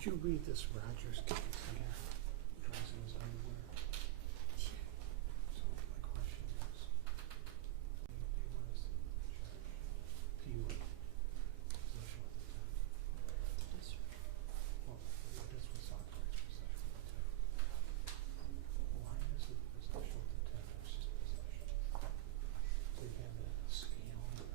Could you read this Rogers case again? Drives in his underwear. So my question is, he wants to charge Pugh possession of the town. Well, this was authorized possession of the town. Why is it possession of the town? It's just possession. Do you have a scale or?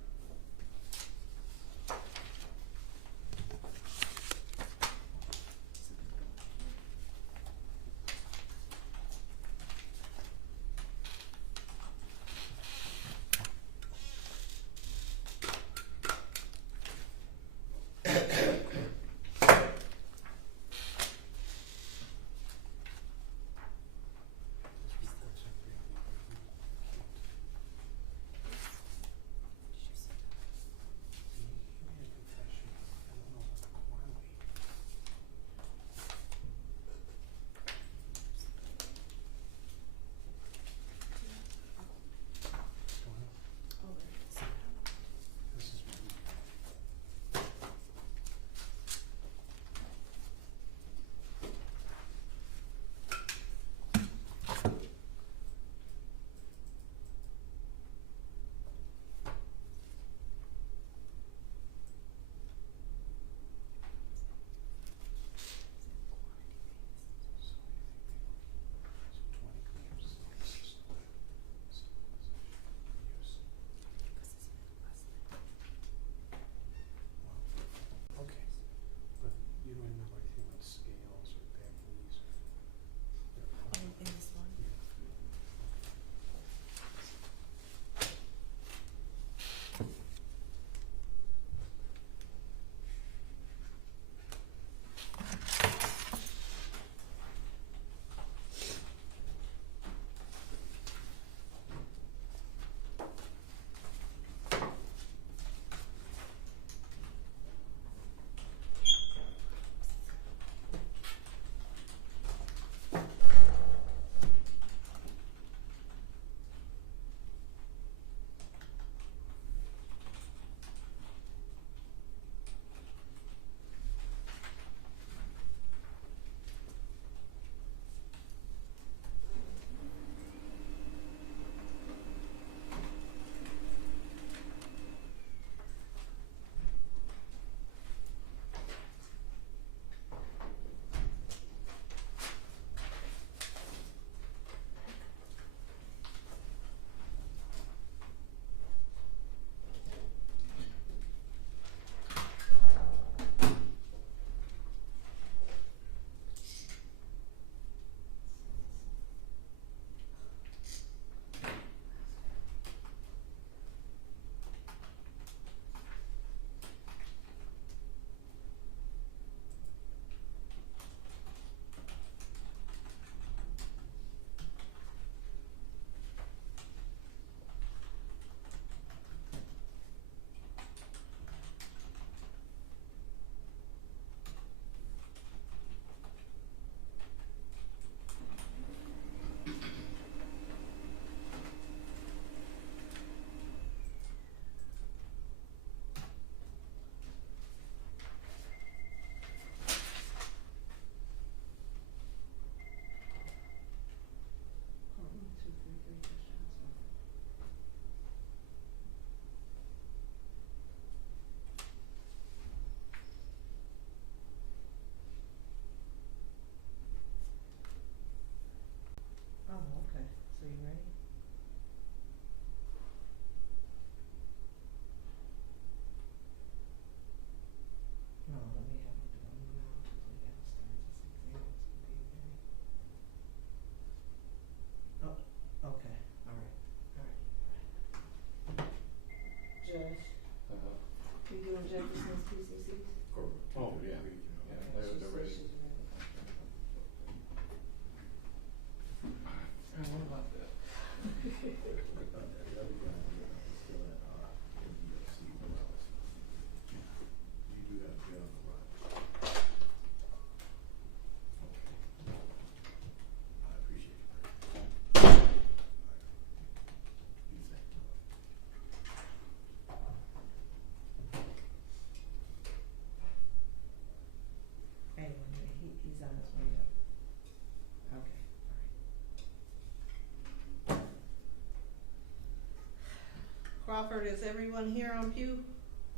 Robert, is everyone here on Pugh?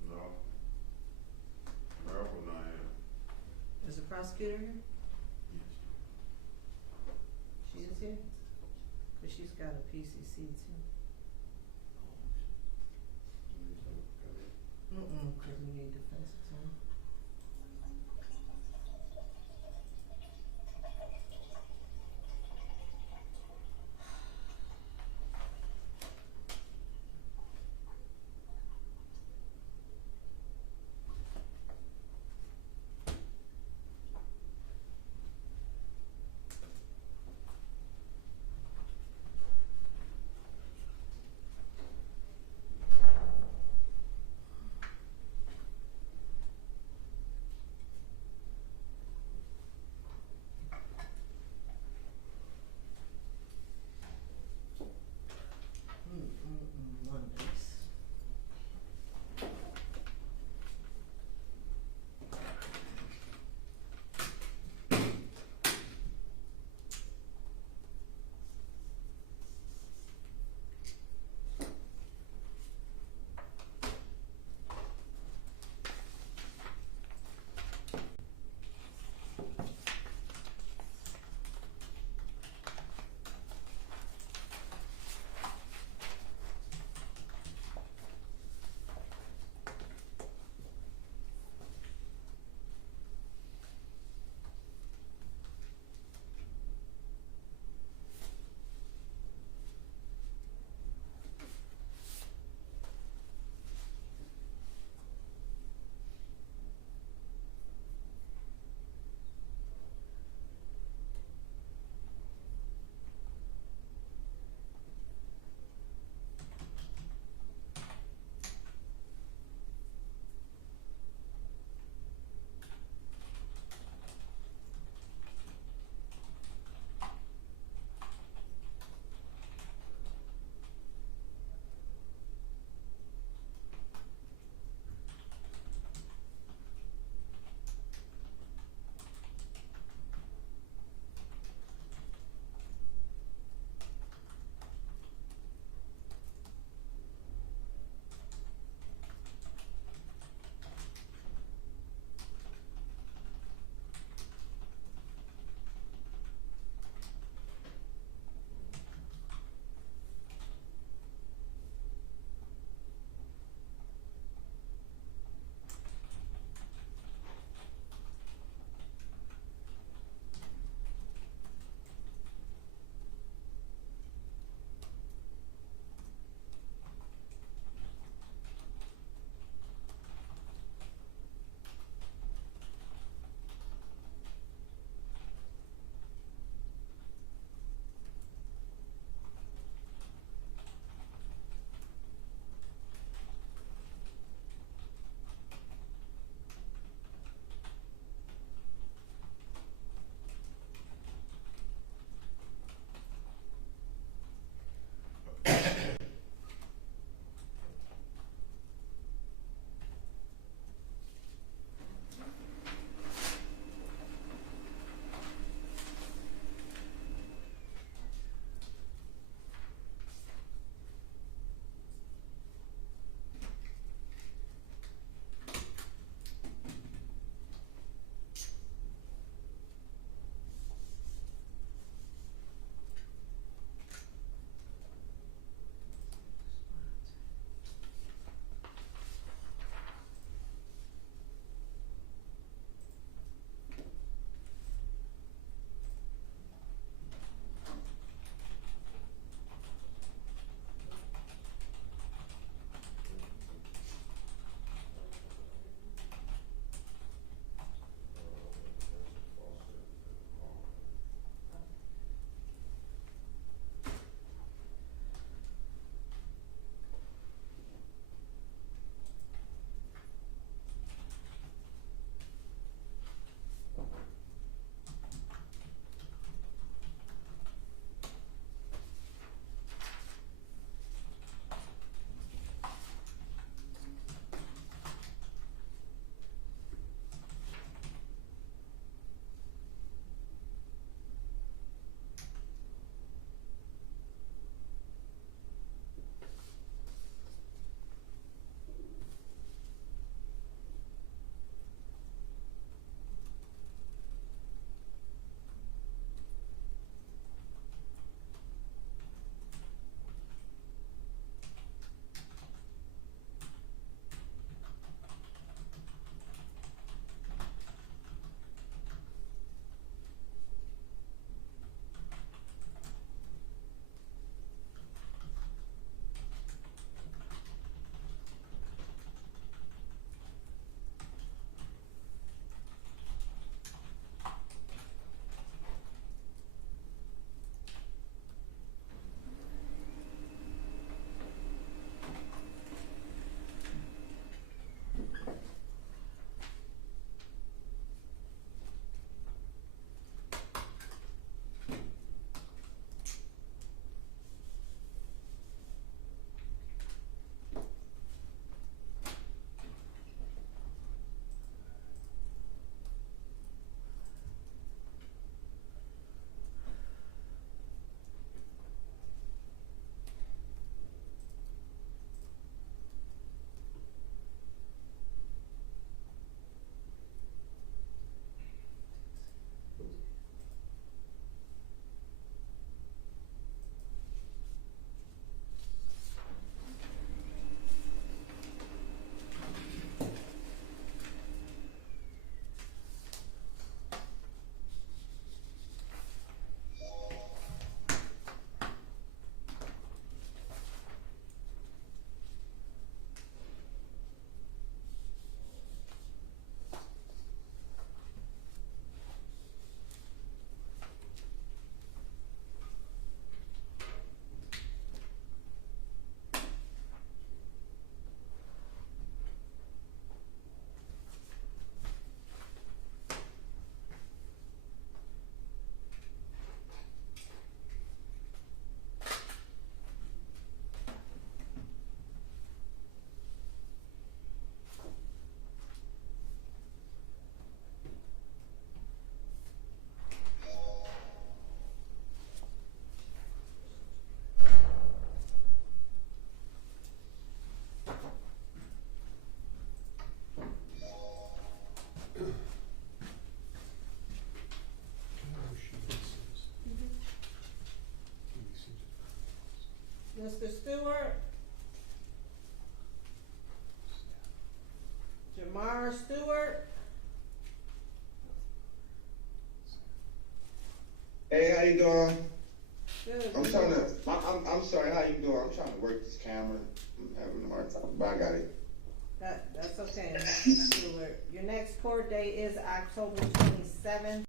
No. Marilyn and I am. Is the prosecutor here? Yes. She is here? Cause she's got a PCC too. Cause we need defense attorney. Mr. Stewart, Jamar Stewart, Hey, how you doing? good. I'm trying to. I'm sorry. How you doing? I'm trying to work this camera. I'm having a hard time, but I got it. That's okay, Mr. Stewart. Your next court date is October 27th.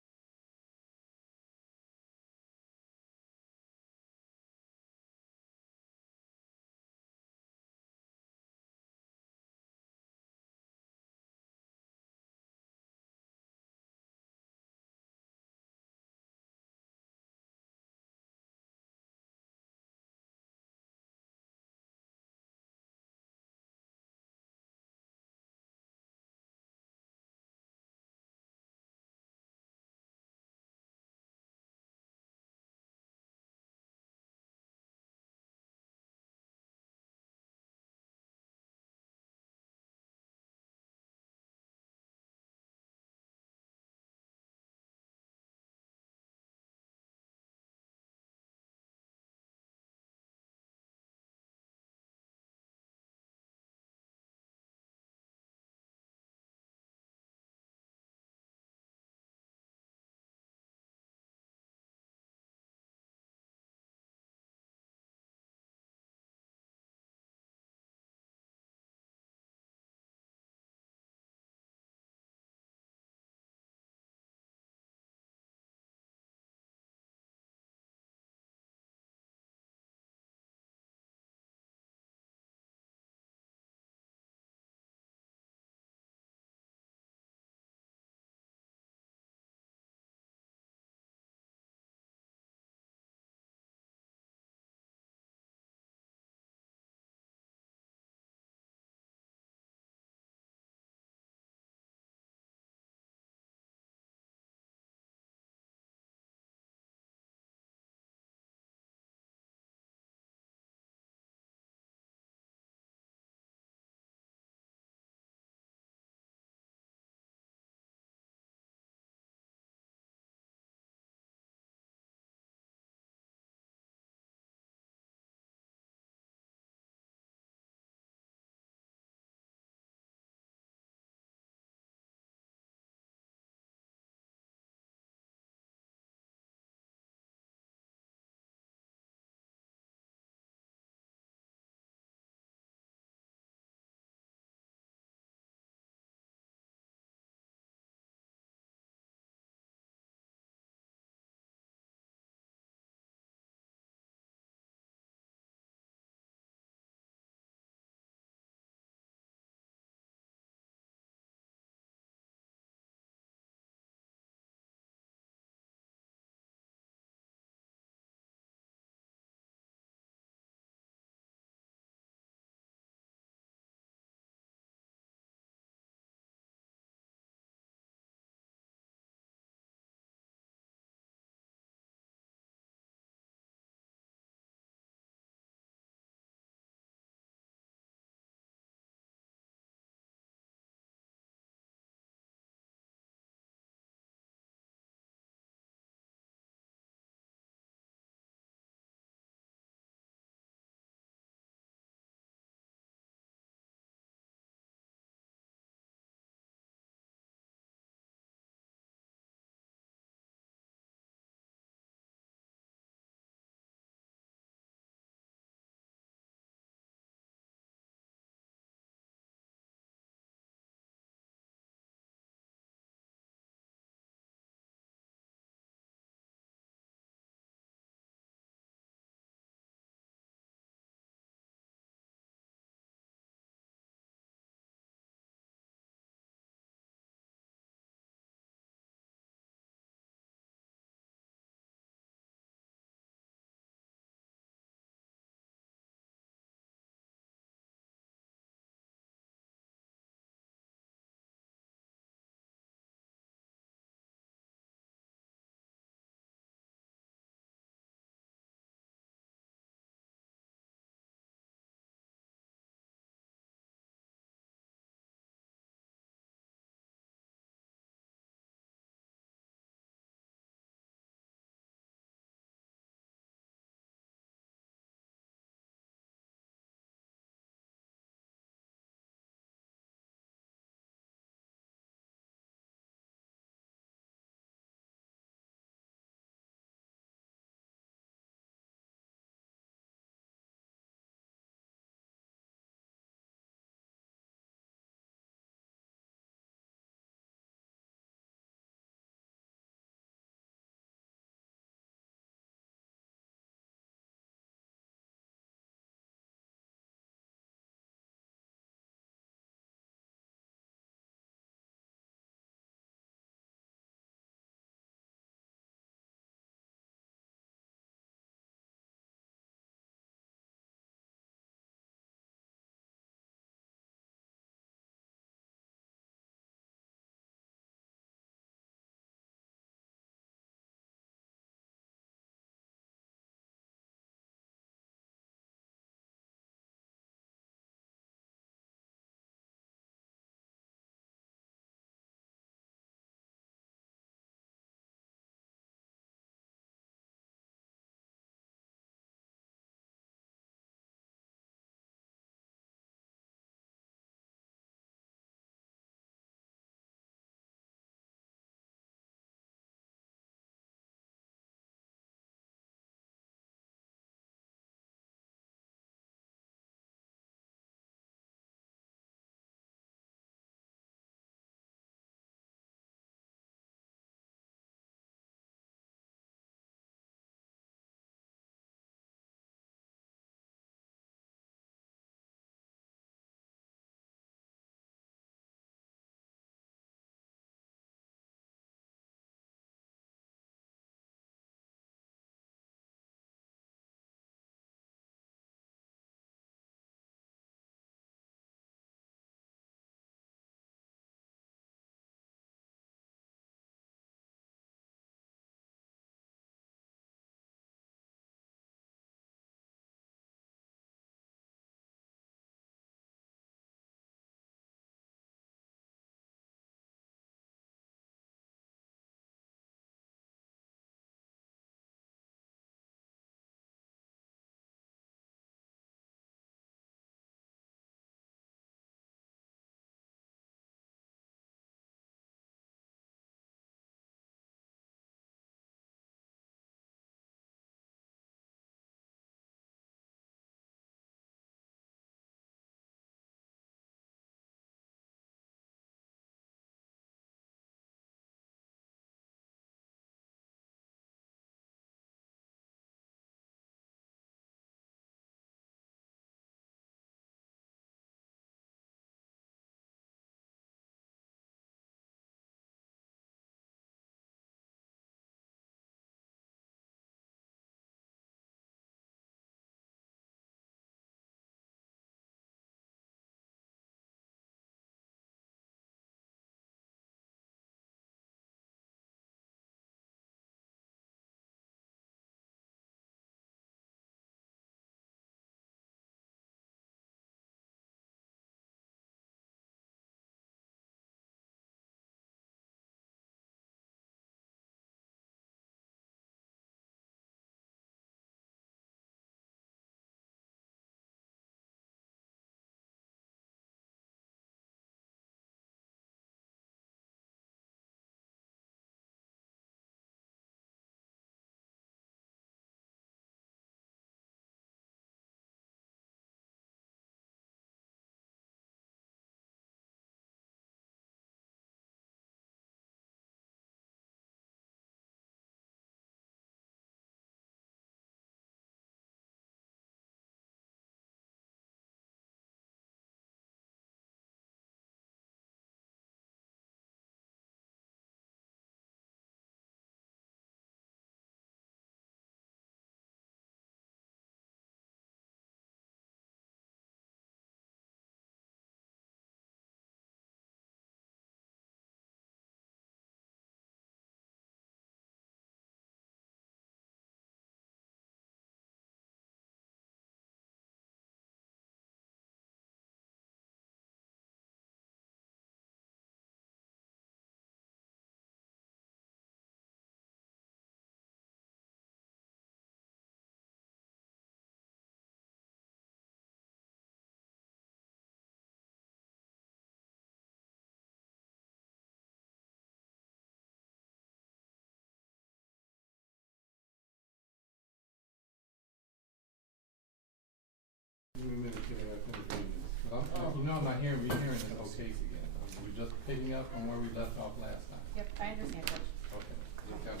Yeah, I think it is. But Oh. you know, I'm not hearing, we're hearing this whole case again. We're just picking up on where we left off last time. Yep, I understand, Judge. Okay, look out.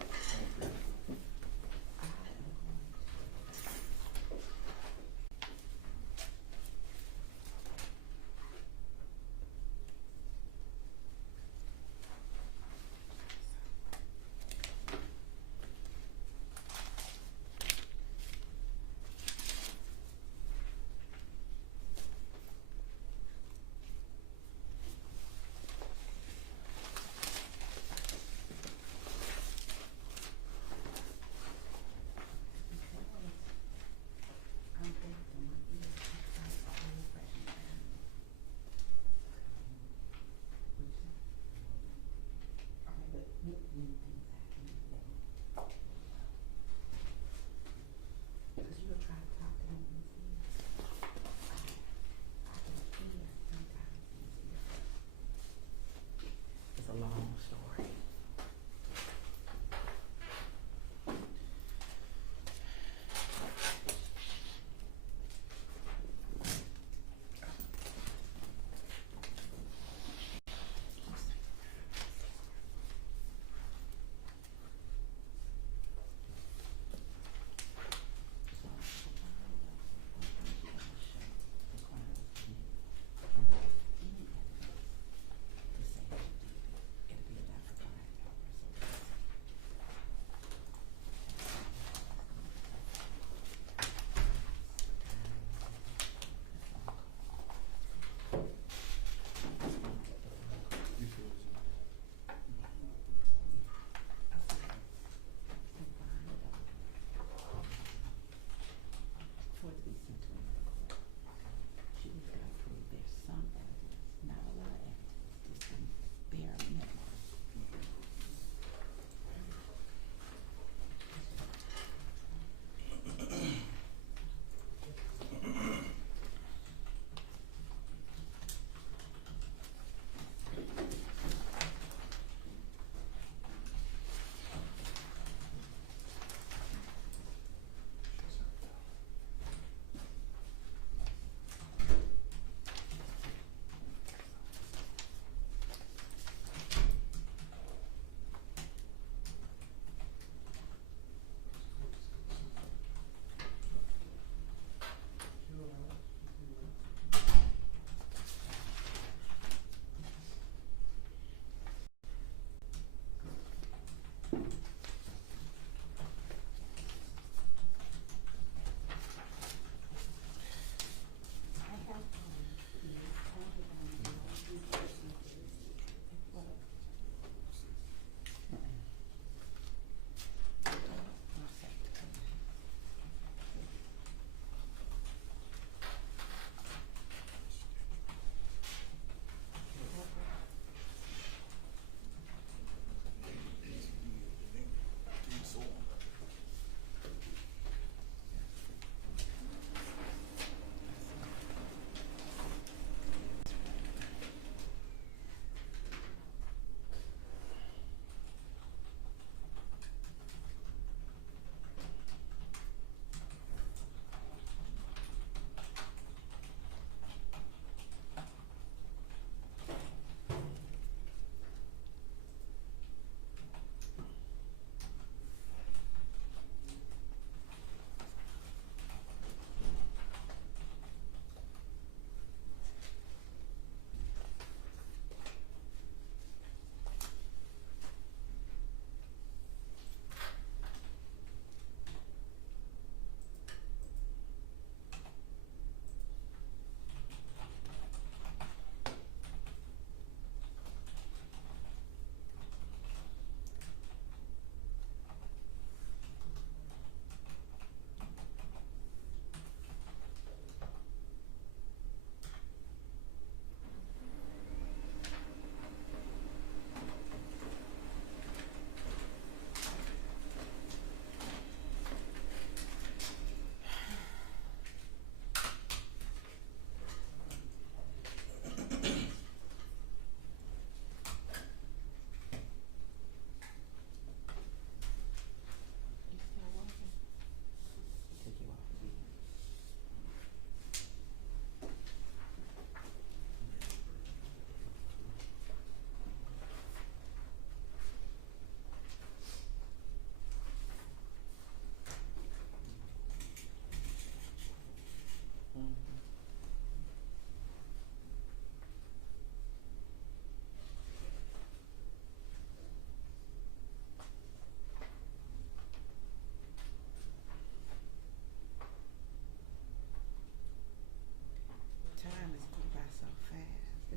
Thank you.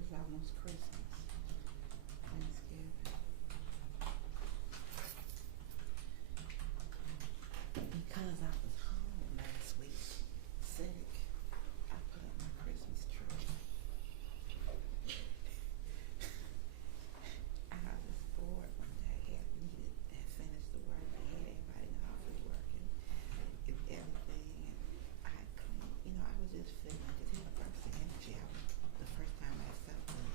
was almost Christmas, Thanksgiving. Because I was home last week, sick, I put up my Christmas tree. I was bored one day, had finished the work, I had everybody in the office working, and everything, and I had cleaned, I was just feeling like it's the first energy the first time I felt good.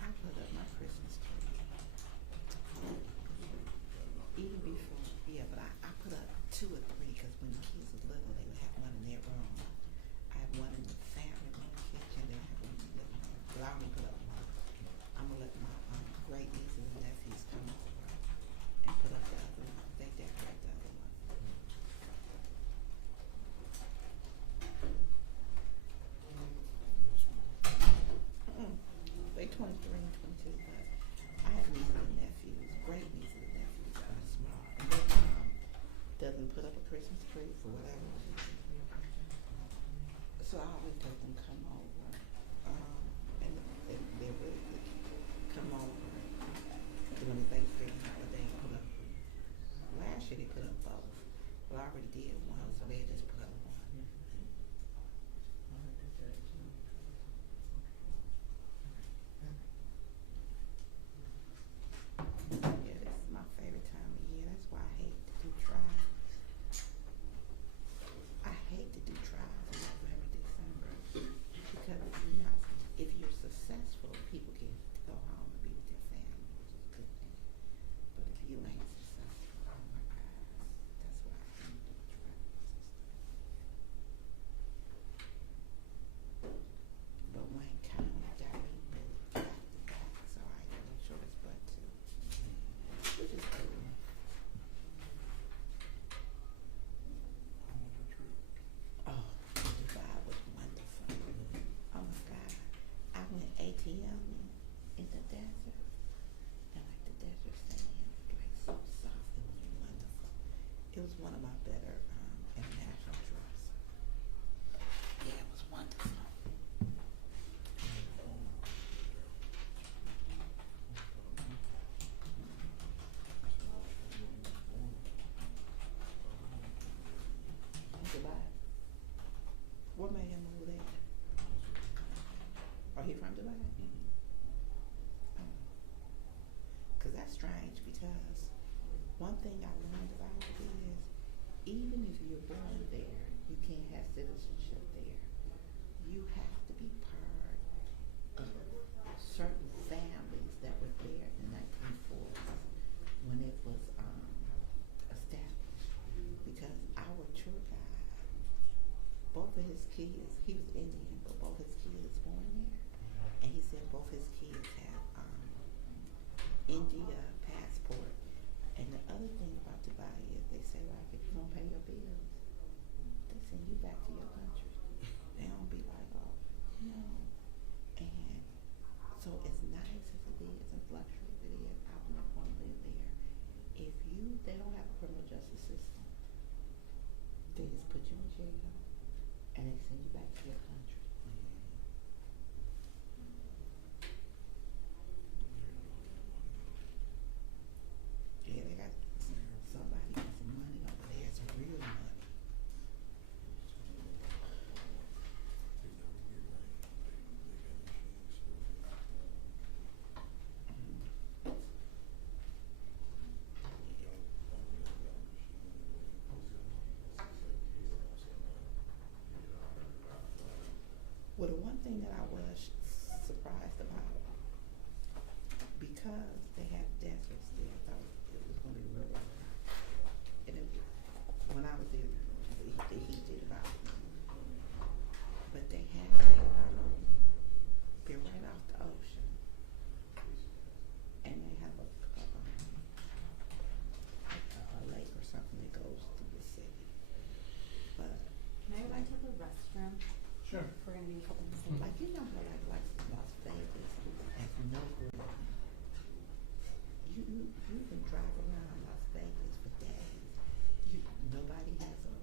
I put up my Christmas tree. Even before, but I put up 2 or 3 because when the kids were little, they would have one in their room. I have one in the family room, kitchen, they have one in the living room. But I only put up one. I'm going to let my great nieces and nephews come over and put up the other one. They decorate the other one. They 23 and 22, but I have nieces and nephews, great nieces and nephews that are smart. And their mom doesn't put up a Christmas tree for whatever reason. So I always let them come over. And they're really good. Come over during the Thanksgiving holiday and put up. Last year they put up both. Well, I already did one, so they just put up one. Yeah, this is my favorite time of year. That's why I hate to do trials. I hate to do trials in November, December. Because if you're successful, people get to go home and be with their family, which is a good thing. But if you ain't successful, oh my God, that's why I hate to do trials. But Wayne County died back to back, so I had no choice but to. Which is cool. Oh, Dubai was wonderful. Oh my God. I went ATM in the desert. And like the desert sand, like so soft. It was wonderful. It was one of my better international trips. Yeah, it was wonderful. Dubai. What made him move there? Are he from Dubai? Because that's strange, because one thing I learned about it is even if you're born there, you can't have citizenship there. You have to be part of certain families that were there in the 1940s when it was established. Because our tour guide, both of his kids, he was Indian, but both his kids born there. And he said both his kids have India passport. And the other thing about Dubai is they say, like, if you don't pay your bills, they send you back to your country. They don't be like, oh, no. And so as nice as it is, as luxury as it is, I wouldn't want to live there. They don't have a criminal justice system. They just put you in jail and they send you back to your country. Yeah, they got somebody got some money over there, some real money. Well, the one thing that I was surprised about, because they have deserts there, I thought it was going to be really hot. And when I was there, the heat did about it. But they have they're right off the ocean. And they have a lake or something that goes through the city. But Can I go into the restroom? Sure. We're gonna be a couple minutes late. like, you know how like Las Vegas has no good. You can drive around Las Vegas for days. Nobody has a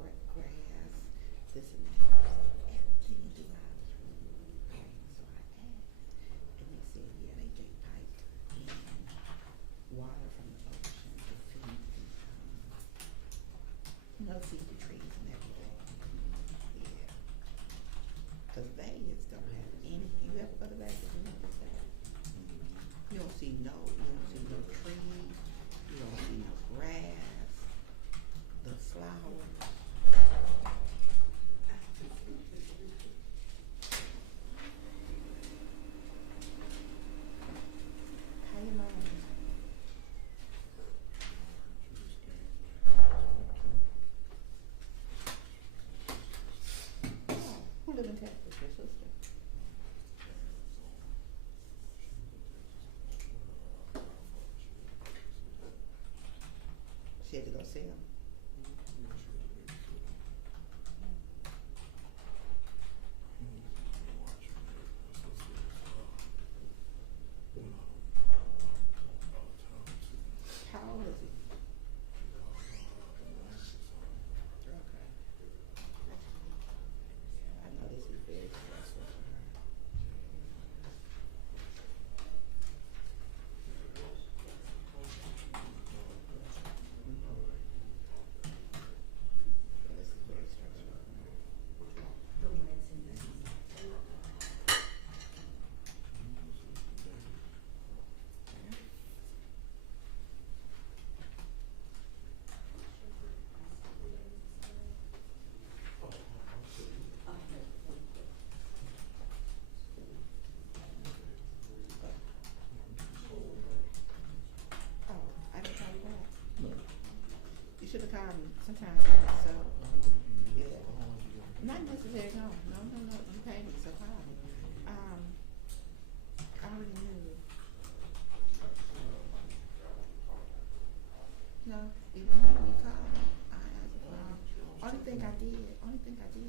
see them. How old is he? Okay. I know this is very stressful for her. Yeah, this is very stressful for her. Oh, I didn't tell you that. You should have called me sometime, so, yeah. Not necessarily, no, you paid me, so call me. I already knew. No, even when you called me, I answered the phone. Only thing I did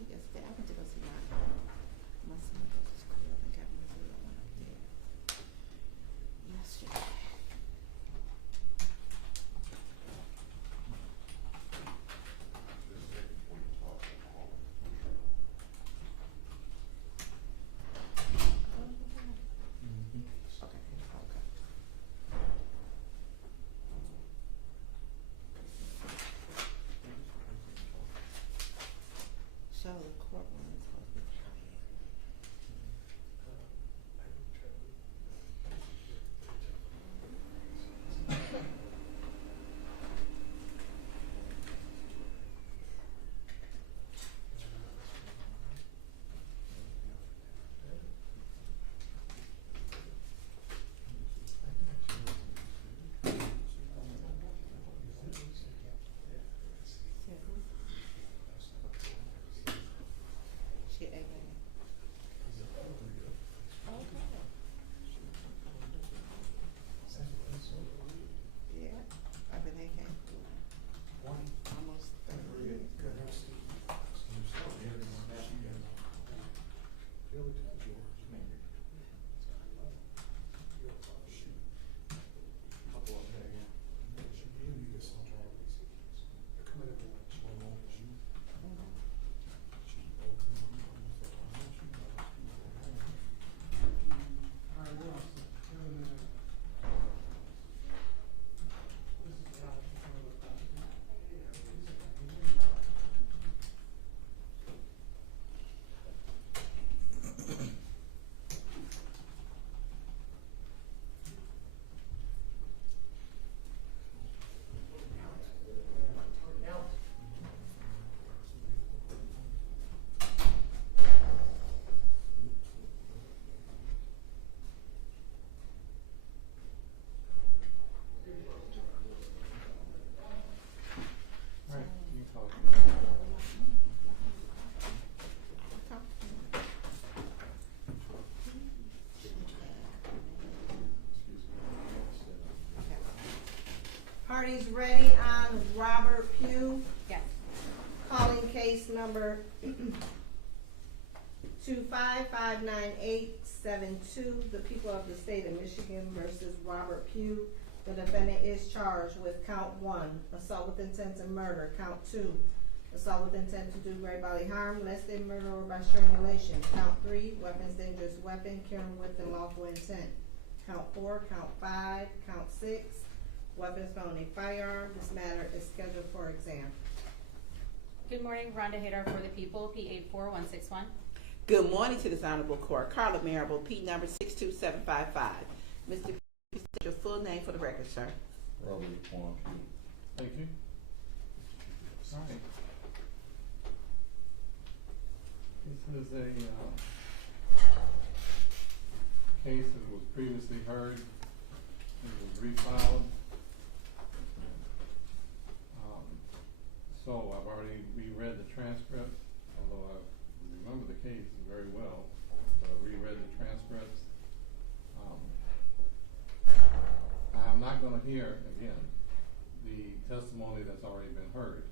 yesterday, I went to go see my son go to school up in Kalamazoo. I went up there yesterday. Okay. So the courtroom is supposed to be quiet. She ate it. Yeah, I've been AK almost 30 years. All right, you talk. Parties ready on Robert Pugh, Yes. calling case number 2559872, the people of the state of Michigan versus Robert Pugh. The defendant is charged with count 1, assault with intent to murder, count 2, assault with intent to do great bodily harm, less than murder or by strangulation, count 3, weapons, dangerous weapon, carrying with unlawful intent, count 4, count 5, count 6, weapons found in a firearm. This matter is scheduled for exam. Good morning, Rhonda Hadar for the people, P84161. Good morning to this honorable court. Carla Marable, P number 62755. Mr. P, state your full name for the record, sir. Robert Pugh. Thank you. All right. This is a case that was previously heard. It was refiled. So I've already reread the transcript, although I remember the case very well, but I reread the transcripts. I'm not going to hear again the testimony that's already been heard.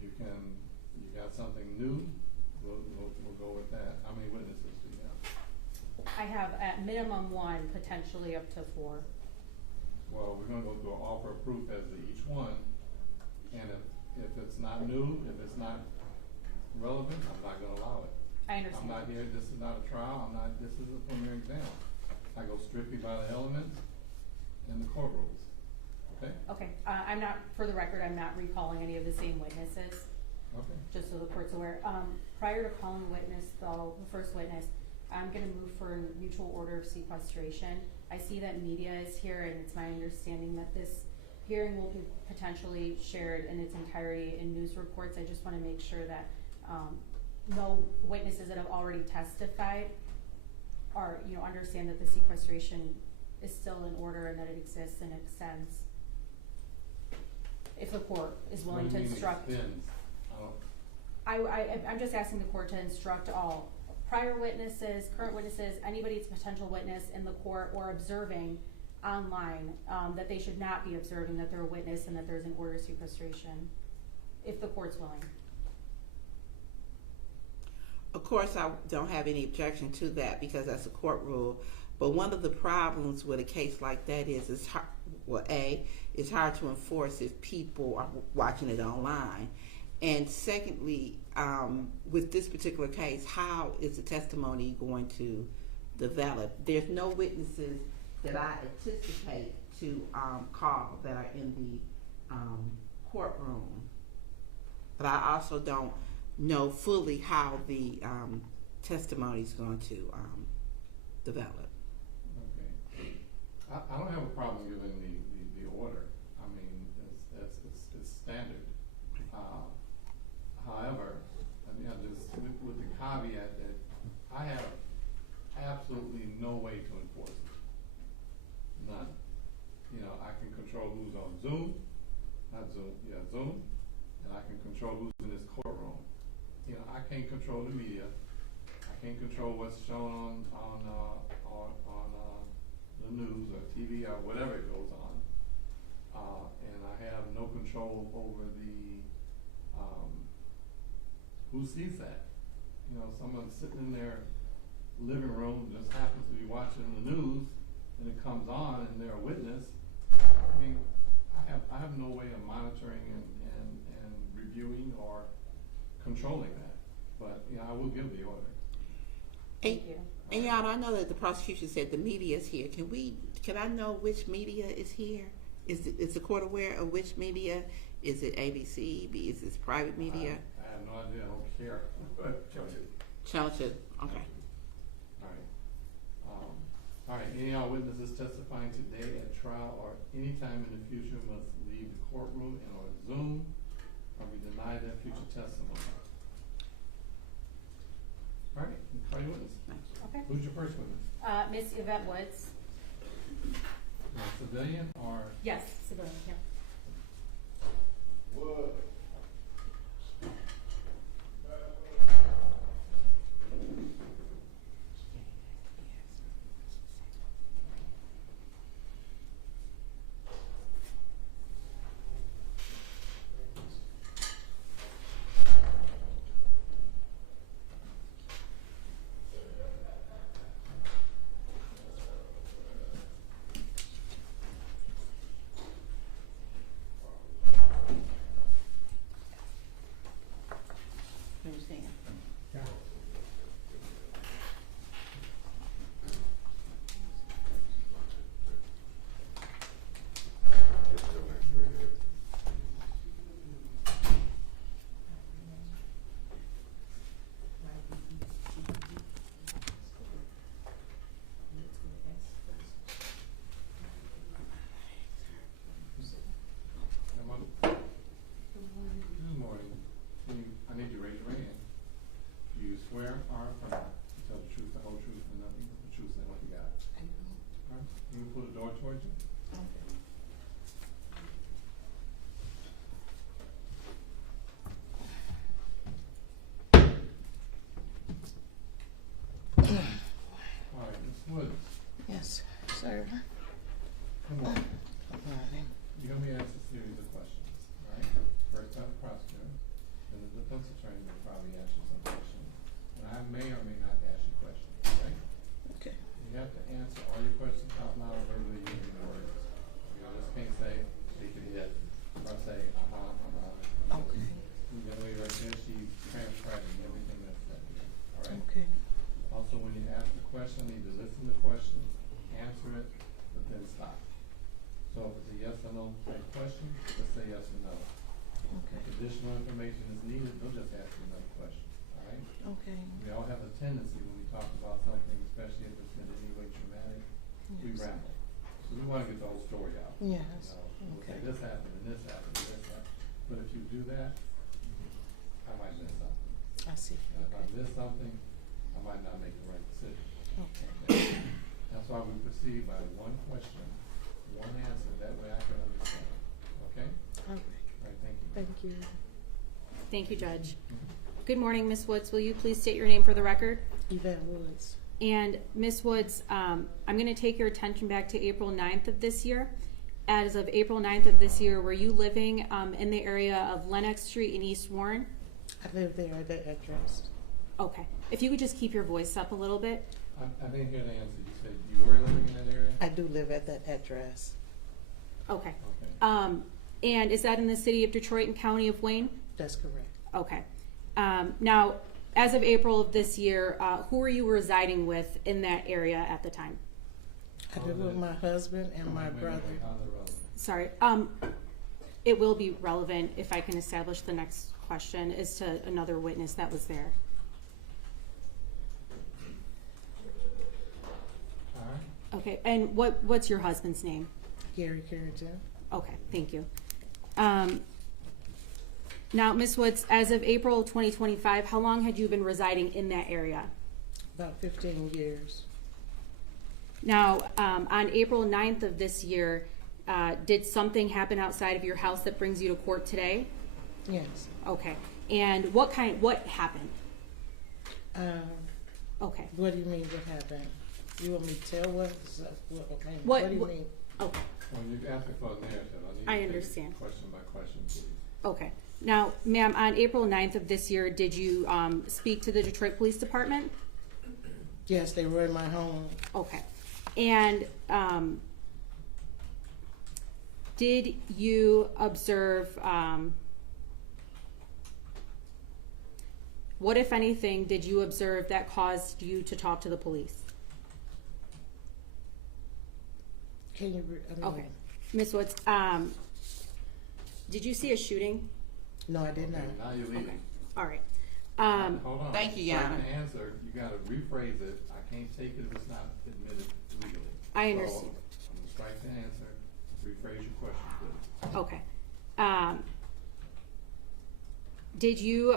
You got something new, we'll go with that. How many witnesses do you have? I have at minimum one, potentially up to 4. Well, we're gonna go through an offer of proof as to each one, and if it's not new, if it's not relevant, I'm not gonna allow it. I understand. I'm not here, this is not a trial, this is a preliminary exam. I go strictly by the elements and the court rules, okay? Okay, I'm not, for the record, I'm not recalling any of the same witnesses, Okay. just so the court's aware. Prior to calling the witness, though, the first witness, I'm gonna move for a mutual order of sequestration. I see that media is here, and it's my understanding that this hearing will be potentially shared in its entirety in news reports. I just wanna make sure that, no witnesses that have already testified are, understand that the sequestration is still in order and that it exists and extends. If the court is willing to instruct. Extends? I don't. I'm just asking the court to instruct all prior witnesses, current witnesses, anybody that's a potential witness in the court or observing online, that they should not be observing that they're a witness and that there's an order of sequestration, if the court's willing. Of course, I don't have any objection to that because that's a court rule. But one of the problems with a case like that is it's hard, it's hard to enforce if people are watching it online. And secondly, with this particular case, how is the testimony going to develop? There's no witnesses that I anticipate to call that are in the courtroom. But I also don't know fully how the testimony is going to develop. Okay. I don't have a problem giving the order. I mean, it's standard. However, just with the caveat that I have absolutely no way to enforce it. None. I can control who's on Zoom, Zoom, and I can control who's in this courtroom. I can't control the media. I can't control what's shown on the news or TV or whatever it goes on. And I have no control over the who sees that. Someone sitting in their living room just happens to be watching the news and it comes on and they're a witness. I mean, I have no way of monitoring and reviewing or controlling that. But I will give the order. Thank you. And y'all, I know that the prosecution said the media is here. Can I know which media is here? Is the court aware of which media? Is it ABC? Is this private media? I have no idea. I don't care. Chelsea. Okay. All right. Any of our witnesses testifying today at trial or any time in the future must leave the courtroom and or Zoom or be denied their future testimony. All right. Call your witness. Okay. Who's your first witness? Miss Yvette Woods. Civilian or? Yes, civilian. Yeah. What? Understand? Yeah. Good morning. I need you to raise your right hand. Do you swear or affirm to tell the truth, the whole truth, and nothing but the truth and what you got? I do. All right. You can pull the door towards you. All right, Ms. Woods. Yes, sir. Come on. Good morning. You're gonna be asked a series of questions. you have to answer all your questions out loud, verbally using words. You know, just can't say, they can hit, or say, Okay. You got a lady right there, she's transcribing everything that's said here, all right? Okay. Also, when you ask the question, you need to listen to the question, answer it, but then stop. So if it's a yes or no type question, just say yes or no. Okay. If additional information is needed, they'll just ask you another question, all right? Okay. We all have a tendency when we talk about something, especially if it's in any way traumatic, we Yes. ramble. So we wanna get the whole story out. Yes. You know, we'll say Okay. this happened and this happened and this happened. But if you do that, I might miss something. I see. And if I Okay. miss something, I might not make the right decision. Okay. Okay? That's why we proceed by one question, one answer, that way I can understand, okay? All right. All right, thank you. Thank you. Thank you, Judge. Good morning, Ms. Woods. Will you please state your name for the record? Yvette Woods. And Ms. Woods, I'm going to take your attention back to April 9th of this year. As of April 9th of this year, were you living in the area of Lenox Street in East Warren? I live there at that address. Okay. If you could just keep your voice up a little bit. I didn't hear the answer. You said you were living in that area? I do live at that address. Okay. Okay. And is that in the city of Detroit and county of Wayne? That's correct. Okay. Now, as of April of this year, who were you residing with in that area at the time? I live with my husband and my brother. How's it relevant? Sorry. It will be relevant if I can establish the next question as to another witness that was there. All right. Okay. And what's your husband's name? Gary Carrington. Okay. Thank you. Now, Ms. Woods, as of April 2025, how long had you been residing in that area? About 15 years. Now, on April 9th of this year, did something happen outside of your house that brings you to court today? Yes. Okay. And what happened? Okay. What do you mean what happened? You want me to tell what okay. What- What do you what- mean? Okay. Well, you've asked me for a narrative. I I need to take understand. it question by question, please. Okay. Now, ma'am, on April 9th of this year, did you speak to the Detroit Police Department? Yes, they were in my home. Okay. And did you observe, what, if anything, did you observe that caused you to talk to the police? Can you? Okay. Ms. Woods, did you see a shooting? No, I did not. Okay, now you're leaving. All right. Hold on. Thank you, So I Yana. can answer, you gotta rephrase it. I can't take it if it's not admitted legally. I So, understand. I'm gonna strike the answer. Rephrase your question, please. Okay. Did you,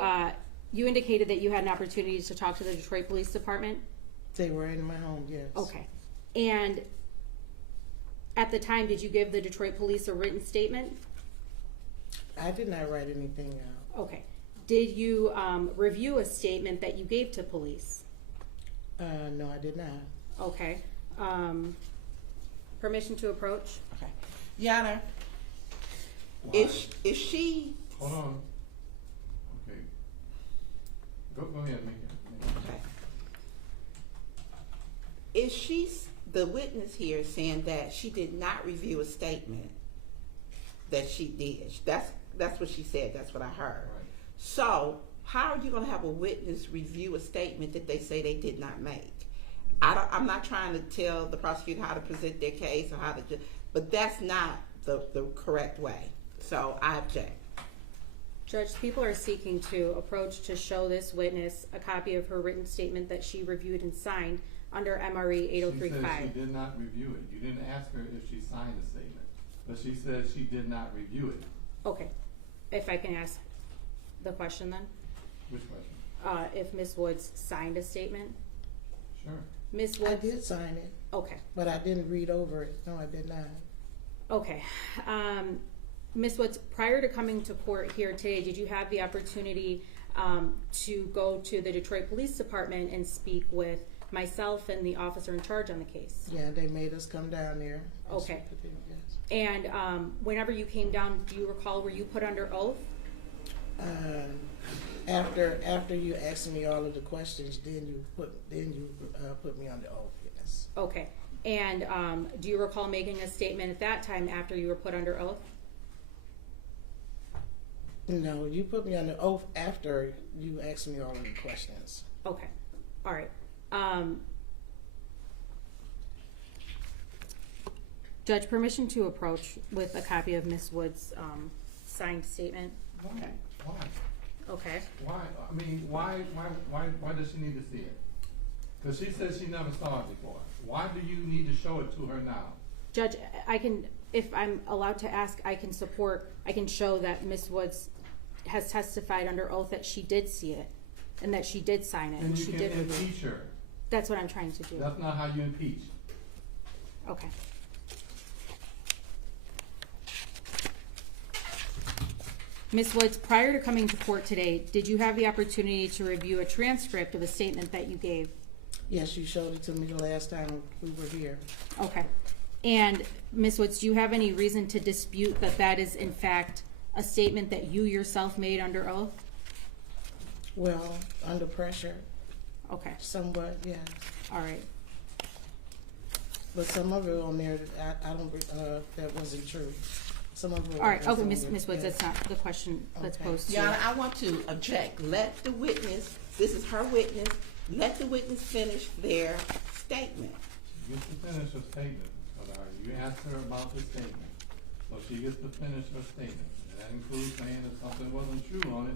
you indicated that you had an opportunity to talk to the Detroit Police Department? They were in my home. Yes. Okay. And at the time, did you give the Detroit Police a written statement? I did not write anything out. Okay. Did you review a statement that you gave to police? No, I did not. Okay. Permission to approach? Okay. Yana, Why? is she, Hold on. Okay. Go ahead, make it. okay. Is she, the witness here, saying that she did not review a statement that she did? That's what she said, that's what I heard. Right. So, how are you gonna have a witness review a statement that they say they did not make? I'm not trying to tell the prosecutor how to present their case or how to, but that's not the correct way. So I object. Judge, people are seeking to approach to show this witness a copy of her written statement that she reviewed and signed under MRE She said 8035. she did not review it. You didn't ask her if she signed a statement, but she said she did not review it. Okay. If I can ask the question then? Which question? If Ms. Woods signed a statement? Sure. Ms. I Woods? did sign it, Okay. but I didn't read over it. No, I did not. Okay. Ms. Woods, prior to coming to court here today, did you have the opportunity to go to the Detroit Police Department and speak with myself and the officer in charge on the case? Yeah, they made us come down there. and Okay. speak with them, yes. And whenever you came down, do you recall, were you put under oath? After you asked me all of the questions, then you put me on the oath. Yes. Okay. And do you recall making a statement at that time after you were put under oath? No, you put me on the oath after you asked me all of the questions. Okay. All right. Judge, permission to approach with a copy of Ms. Wood's signed statement. Why? Okay. Why? I mean, why does she need to see it? Because she says she never saw it before. Why do you need to show it to her now? Judge, I can, if I'm allowed to ask, I can show that Ms. Woods has testified under oath that she did see it and that she did sign it. And and you she can did review it. impeach her. That's what I'm trying to do. That's not how you impeach. Okay. Ms. Woods, prior to coming to court today, did you have the opportunity to review a transcript of a statement that you gave? Yes, you showed it to me the last time we were here. Okay. And Ms. Woods, do you have any reason to dispute that that is in fact a statement that you yourself made under oath? Well, under pressure, Okay. somewhat, yeah. All right. But some of it on there, I don't, that wasn't true. Some of it. All right. Okay, wasn't, Ms. Woods, yeah. that's not the question that's Okay. posed to Your you. Honor, I want to object. Let the witness, this is her witness, let the witness finish their statement. She gets to finish her statement, sweetheart. You asked her about the statement. So she gets to finish her statement. And that includes saying that something wasn't true on it.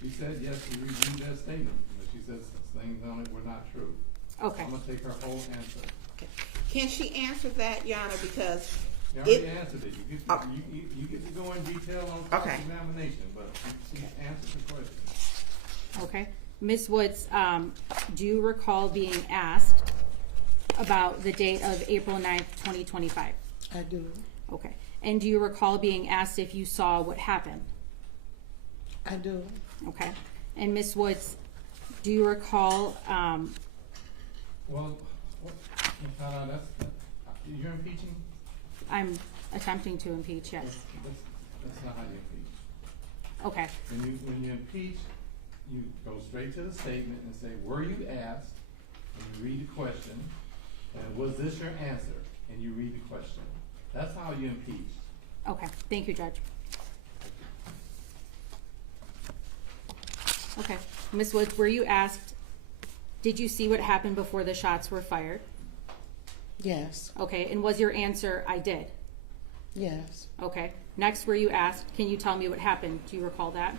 She said, yes, she reviewed that statement, but she said some things on it were not true. Okay. I'm gonna take her whole answer. Okay. Can she answer that, Your Honor, because You already it, answered it. You get Okay. you get to go in detail on Okay. cross-examination, but she answered the question. Okay. Ms. Woods, do you recall being asked about the date of April 9th, 2025? I do. Okay. And do you recall being asked if you saw what happened? I do. Okay. And Ms. Woods, do you recall, Well, you're impeaching? I'm attempting to impeach, yes. That's not how you impeach. Okay. When you impeach, you go straight to the statement and say, were you asked? And you read the question. And was this your answer? And you read the question. That's how you impeach. Okay. Thank you, Judge. Okay. Ms. Woods, were you asked, did you see what happened before the shots were fired? Yes. Okay. And was your answer, I did? Yes. Okay. Next, were you asked, can you tell me what happened? Do you recall that?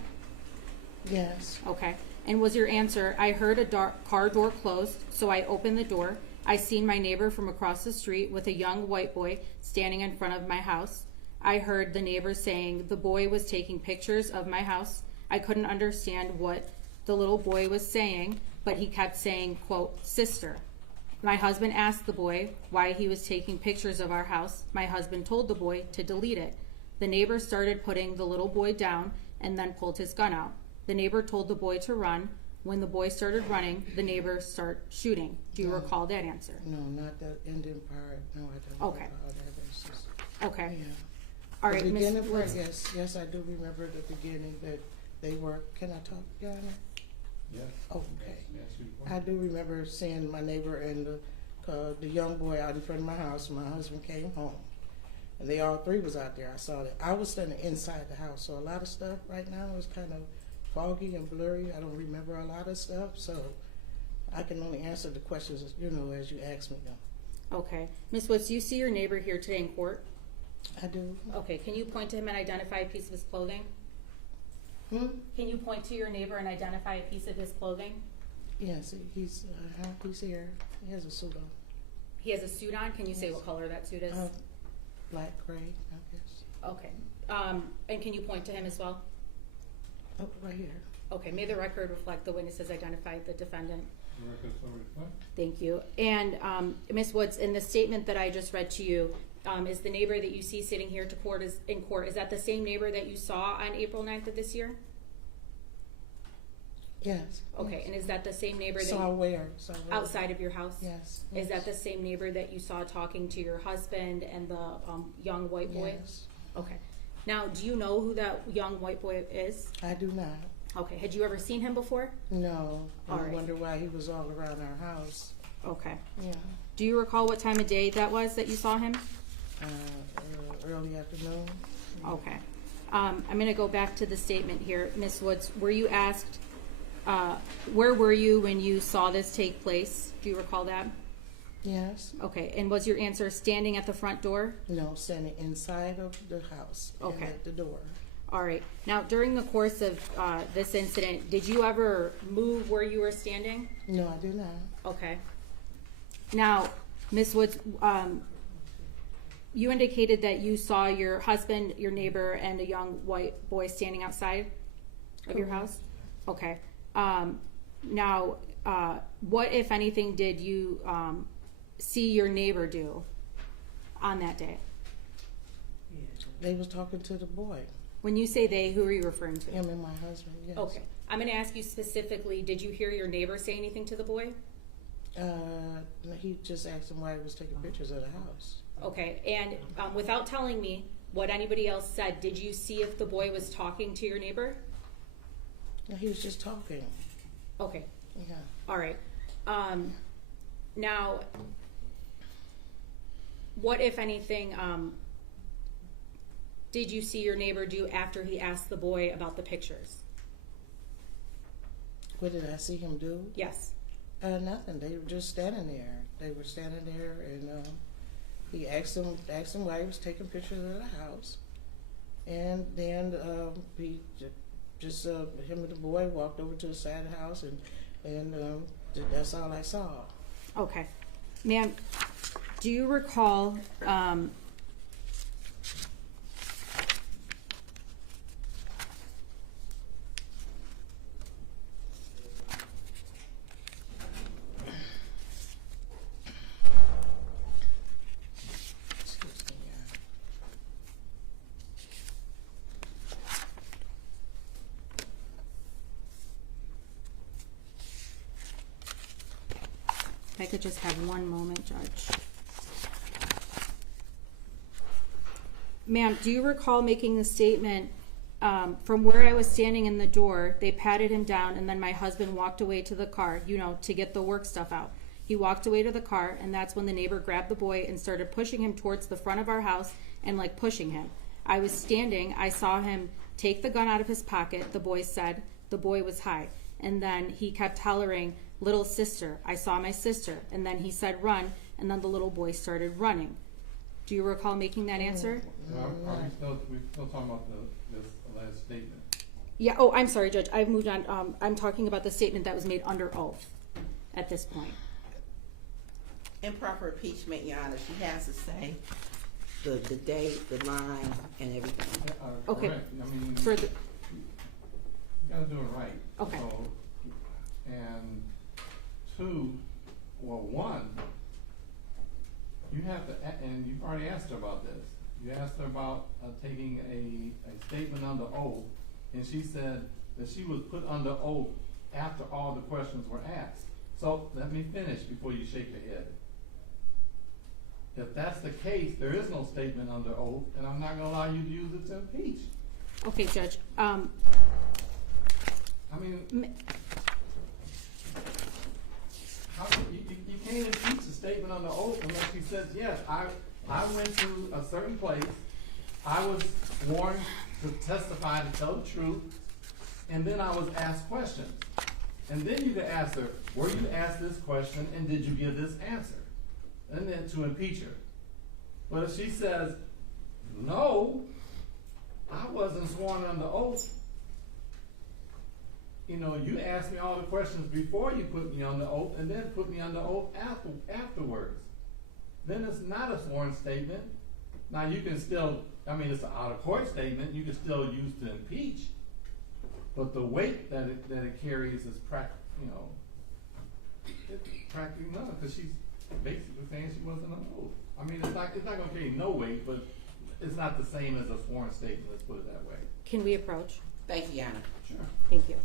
Yes. Okay. And was your answer, I heard a car door closed, so I opened the door. I seen my neighbor from across the street with a young white boy standing in front of my house. I heard the neighbor saying the boy was taking pictures of my house. I couldn't understand what the little boy was saying, but he kept saying, quote, sister. My husband asked the boy why he was taking pictures of our house. My husband told the boy to delete it. The neighbor started putting the little boy down and then pulled his gun out. The neighbor told the boy to run. When the boy started running, the neighbor started shooting. Do you recall that answer? No, not the ending part. No, I don't. Okay. recall that. It's just- Okay. Yeah. All right, The Ms. beginning part, Woods. yes, I do remember the beginning that they were. Can I talk, Your Honor? Yes. Oh, okay. Yes, you I do remember seeing my neighbor and the young boy out in front of my house. My husband came home, and they all three was out there. I saw that. I was standing inside the house, so a lot of stuff right now is kind of foggy and blurry. I don't remember a lot of stuff, so I can only answer the questions, as you ask me them. Okay. Ms. Woods, do you see your neighbor here today in court? I do. Okay. Can you point to him and identify a piece of his clothing? Can you point to your neighbor and identify a piece of his clothing? Yes, he's here. He has a suit on. He has a suit on. Can you say what color that suit is? Black, gray, I guess. Okay. And can you point to him as well? Oh, right here. Okay. May the record reflect the witnesses identified the defendant. The record so reflect. Thank you. And Ms. Woods, in the statement that I just read to you, is the neighbor that you see sitting here in court, is that the same neighbor that you saw on April 9th of this year? Yes. Okay. And is that the same neighbor that Saw you, where? outside of your house? Yes. Is that the same neighbor that you saw talking to your husband and the young white boy? Yes. Okay. Now, do you know who that young white boy is? I do not. Okay, had you ever seen him before? No. All I right. wonder why he was all around our house. Okay. Yeah. Do you recall what time of day that was that you saw him? Early afternoon. Okay. I'm going to go back to the statement here. Ms. Woods, were you asked, where were you when you saw this take place? Do you recall that? Yes. Okay. And was your answer standing at the front door? No, standing inside of the house. Okay. And at the door. All right. Now, during the course of this incident, did you ever move where you were standing? No, I did not. Okay. Now, Ms. Woods, you indicated that you saw your husband, your neighbor, and a young white boy standing outside of your house? Okay. Now, what, if anything, did you see your neighbor do on that day? They was talking to the boy. When you say they, who are you referring to? Him and my husband, yes. Okay. I'm going to ask you specifically, did you hear your neighbor say anything to the boy? He just asked him why he was taking pictures of the house. Okay. And without telling me what anybody else said, did you see if the boy was talking to your neighbor? No, he was just talking. Okay. Yeah. All right. Now, what, if anything, did you see your neighbor do after he asked the boy about the pictures? What did I see him do? Yes. Nothing. They were just standing there. They were standing there, and he asked him why he was taking pictures of the house, and then he just him and the boy walked over to the side of the house, and that's all I saw. Okay. Ma'am, do you recall Excuse me. if I could just have one moment, Judge. Ma'am, do you recall making the statement, from where I was standing in the door, they patted him down, and then my husband walked away to the car, to get the work stuff out. He walked away to the car, and that's when the neighbor grabbed the boy and started pushing him towards the front of our house and pushing him. I was standing, I saw him take the gun out of his pocket, the boy said. The boy was high. And then he kept hollering, "Little sister, I saw my sister." And then he said, "Run," and then the little boy started running. Do you recall making that answer? Well, are we still talking about this alleged statement? Yeah, oh, I'm sorry, Judge, I've moved on. I'm talking about the statement that was made under oath at this point. Improper impeachment, Your Honor, she has to say the date, the line, and everything. Okay. Correct. I mean, For the, you gotta do it right. Okay. So, and two, well, one, you have to, and you've already asked her about this. You asked her about taking a statement under oath, and she said that she was put under oath after all the questions were asked. So let me finish before you shake your head. If that's the case, there is no statement under oath, and I'm not gonna allow you to use it to impeach. okay, Judge, I mean, how, you can't impeach a statement under oath unless she says, yes, I went to a certain place, I was sworn to testify to tell the truth, and then I was asked questions. And then you can ask her, were you asked this question and did you give this answer? And then to impeach her. But if she says, no, I wasn't sworn under oath, you asked me all the questions before you put me under oath and then put me under oath afterwards. Then it's not a sworn statement. Now you can still, it's an out of court statement, you can still use to impeach, but the weight that it carries is it's practically none, because she's basically saying she wasn't under oath. It's not gonna carry no weight, but it's not the same as a sworn statement, let's put it that way. can we approach? Thank you, Your Honor. Sure. Thank you.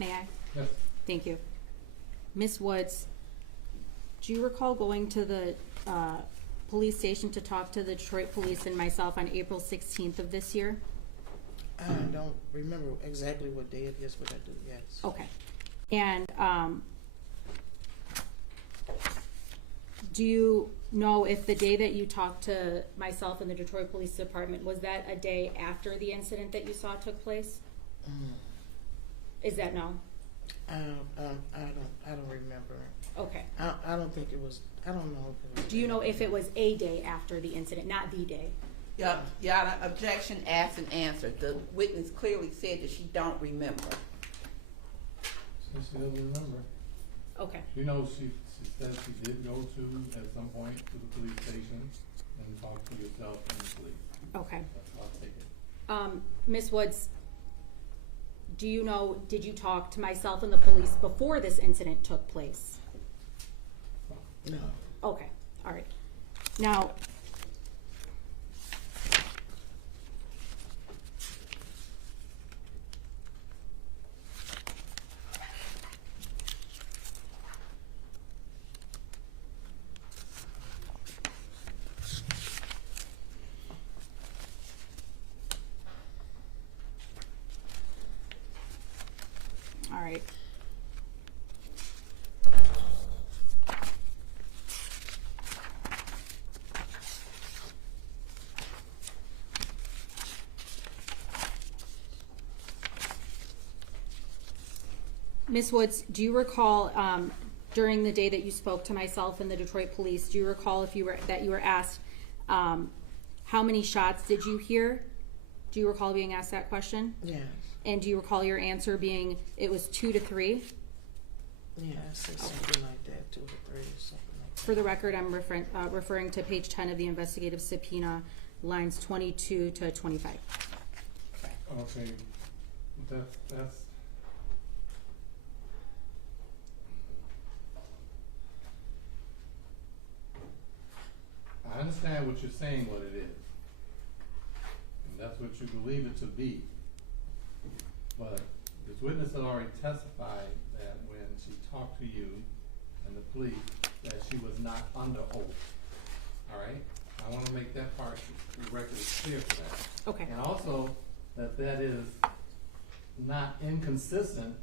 May I? Yes. Thank you. Ms. Woods, do you recall going to the police station to talk to the Detroit police and myself on April 16th of this year? I don't remember exactly what day it is, but I do, yes. Okay. And do you know if the day that you talked to myself and the Detroit Police Department, was that a day after the incident that you saw took place? Is that no? I don't remember. Okay. I don't think it was, I don't know if it was. Do you know if it was a day after the incident, not the day? Yeah, objection, asked and answered. The witness clearly said that she don't remember. Since she doesn't remember. Okay. You know, she said she did go to, at some point, to the police station and talk to yourself and the police. Okay. That's how I take it. Ms. Woods, do you know, did you talk to myself and the police before this incident took place? No. Okay, all right. Now, all right. Ms. Woods, do you recall during the day that you spoke to myself and the Detroit police, do you recall if you were asked how many shots did you hear? Do you recall being asked that question? Yes. And do you recall your answer being it was 2 to 3? Yeah, I said something like that, 2 to 3 or something like that. For the record, I'm referring to page 10 of the investigative subpoena, lines 22 to 25. Okay, that's. I understand what you're saying, what it is. And that's what you believe it to be. But this witness had already testified that when she talked to you and the police, that she was not under oath. All right? I want to make that part, the record is clear for that. Okay. And also, that is not inconsistent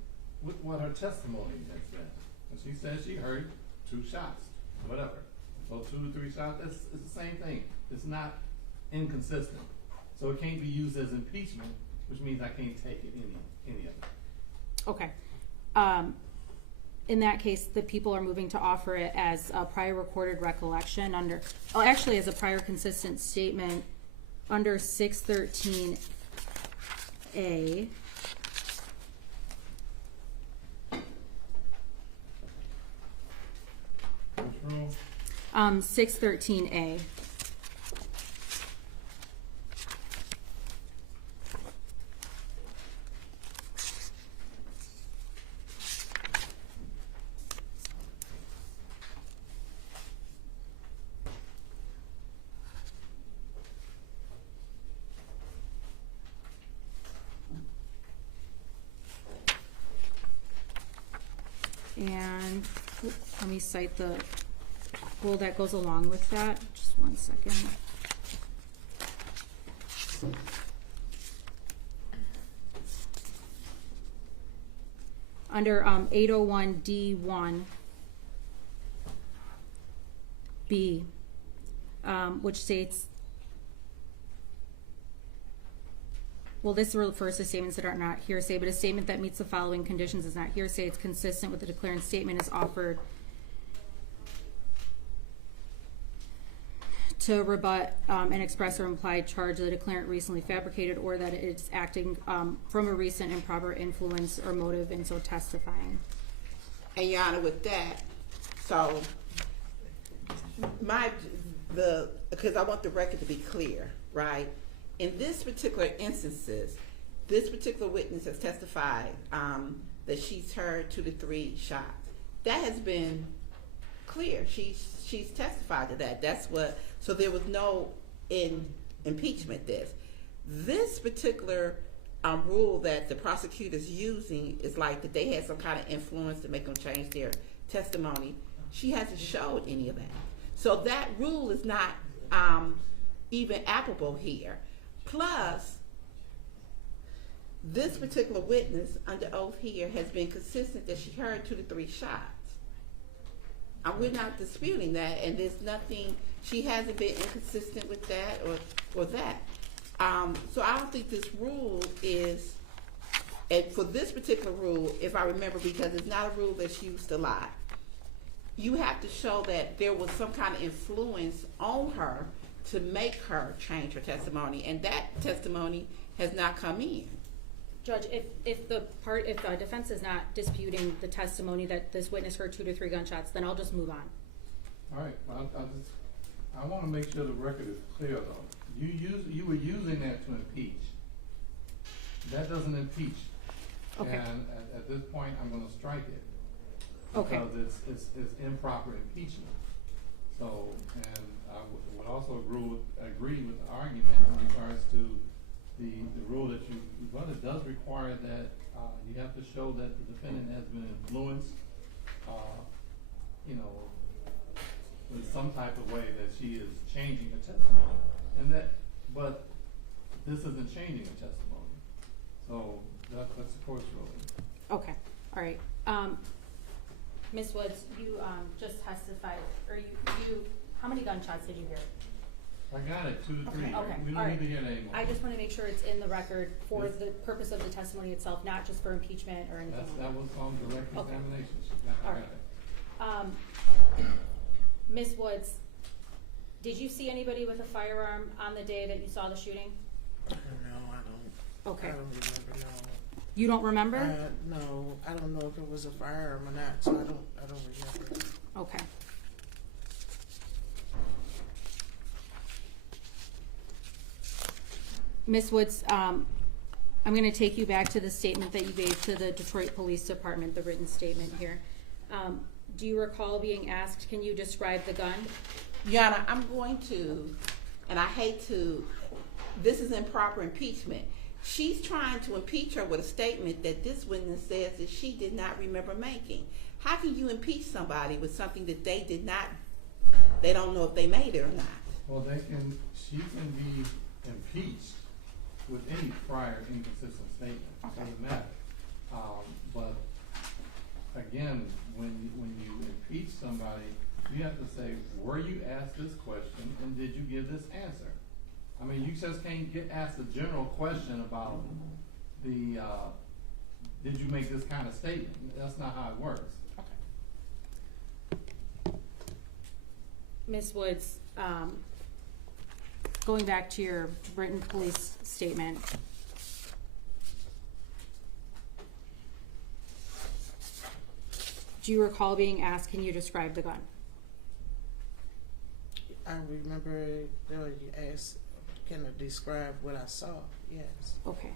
with what her testimony has been. And she said she heard 2 shots, whatever. So 2 to 3 shots, it's the same thing. It's not inconsistent. So it can't be used as impeachment, which means I can't take it any of it. Okay. In that case, the people are moving to offer it as a prior recorded recollection actually as a prior consistent statement under 613A. Which rule? 613A. And let me cite the rule that goes along with that. Just one second. Under 801D1B, which states, well, this refers to statements that are not hearsay, but a statement that meets the following conditions is not hearsay. It's consistent with the declarant statement is offered to rebut an express or implied charge that the declarant recently fabricated or that it's acting from a recent improper influence or motive in so testifying. And Your Honor, with that, so because I want the record to be clear, right? In this particular instances, this particular witness has testified that she's heard 2 to 3 shots. That has been clear. She's testified to that. That's what. So there was no impeachment. This particular rule that the prosecutor's using is like that they had some kind of influence to make them change their testimony. She hasn't showed any of that. So that rule is not even applicable here. Plus, this particular witness under oath here has been consistent that she heard 2 to 3 shots. And we're not disputing that, and there's nothing, she hasn't been inconsistent with that or that. So I don't think this rule is, and for this particular rule, if I remember, because it's not a rule that's used a lot, you have to show that there was some kind of influence on her to make her change her testimony, and that testimony has not come in. Judge, if the defense is not disputing the testimony that this witness heard 2 to 3 gunshots, then I'll just move on. All right, I want to make sure the record is clear though. You were using that to impeach. That doesn't impeach. Okay. And at this point, I'm going to strike it. Okay. Because it's improper impeachment. So, and I would also agree with the argument in regards to the rule that you run. It does require that you have to show that the defendant has been influenced, in some type of way that she is changing her testimony. But this isn't changing her testimony. So that's the court's ruling. Okay, all right. Ms. Woods, you just testified, or you how many gunshots did you hear? I got it, 2 to 3. Okay, We all don't right. need to hear that anymore. I just want to make sure it's in the record for Yes. the purpose of the testimony itself, not just for impeachment or anything. That was on direct Okay. examination. All right. Ms. Woods, did you see anybody with a firearm on the day that you saw the shooting? No, I don't. Okay. I don't remember. No. You don't remember? No, I don't know if it was a firearm or not, so I don't remember. Okay. Ms. Woods, I'm going to take you back to the statement that you gave to the Detroit Police Department, the written statement here. Do you recall being asked, can you describe the gun? Yana, I'm going to, and I hate to, this is improper impeachment. She's trying to impeach her with a statement that this witness says that she did not remember making. How can you impeach somebody with something that they don't know if they made it or not? Well, she can be impeached with any prior inconsistent statement. Okay. Doesn't matter. But again, when you impeach somebody, you have to say, were you asked this question and did you give this answer? I mean, you just can't get asked a general question about did you make this kind of statement? That's not how it works. Ms. Woods, going back to your written police statement, do you recall being asked, can you describe the gun? I remember you asked, can I describe what I saw? Yes. Okay.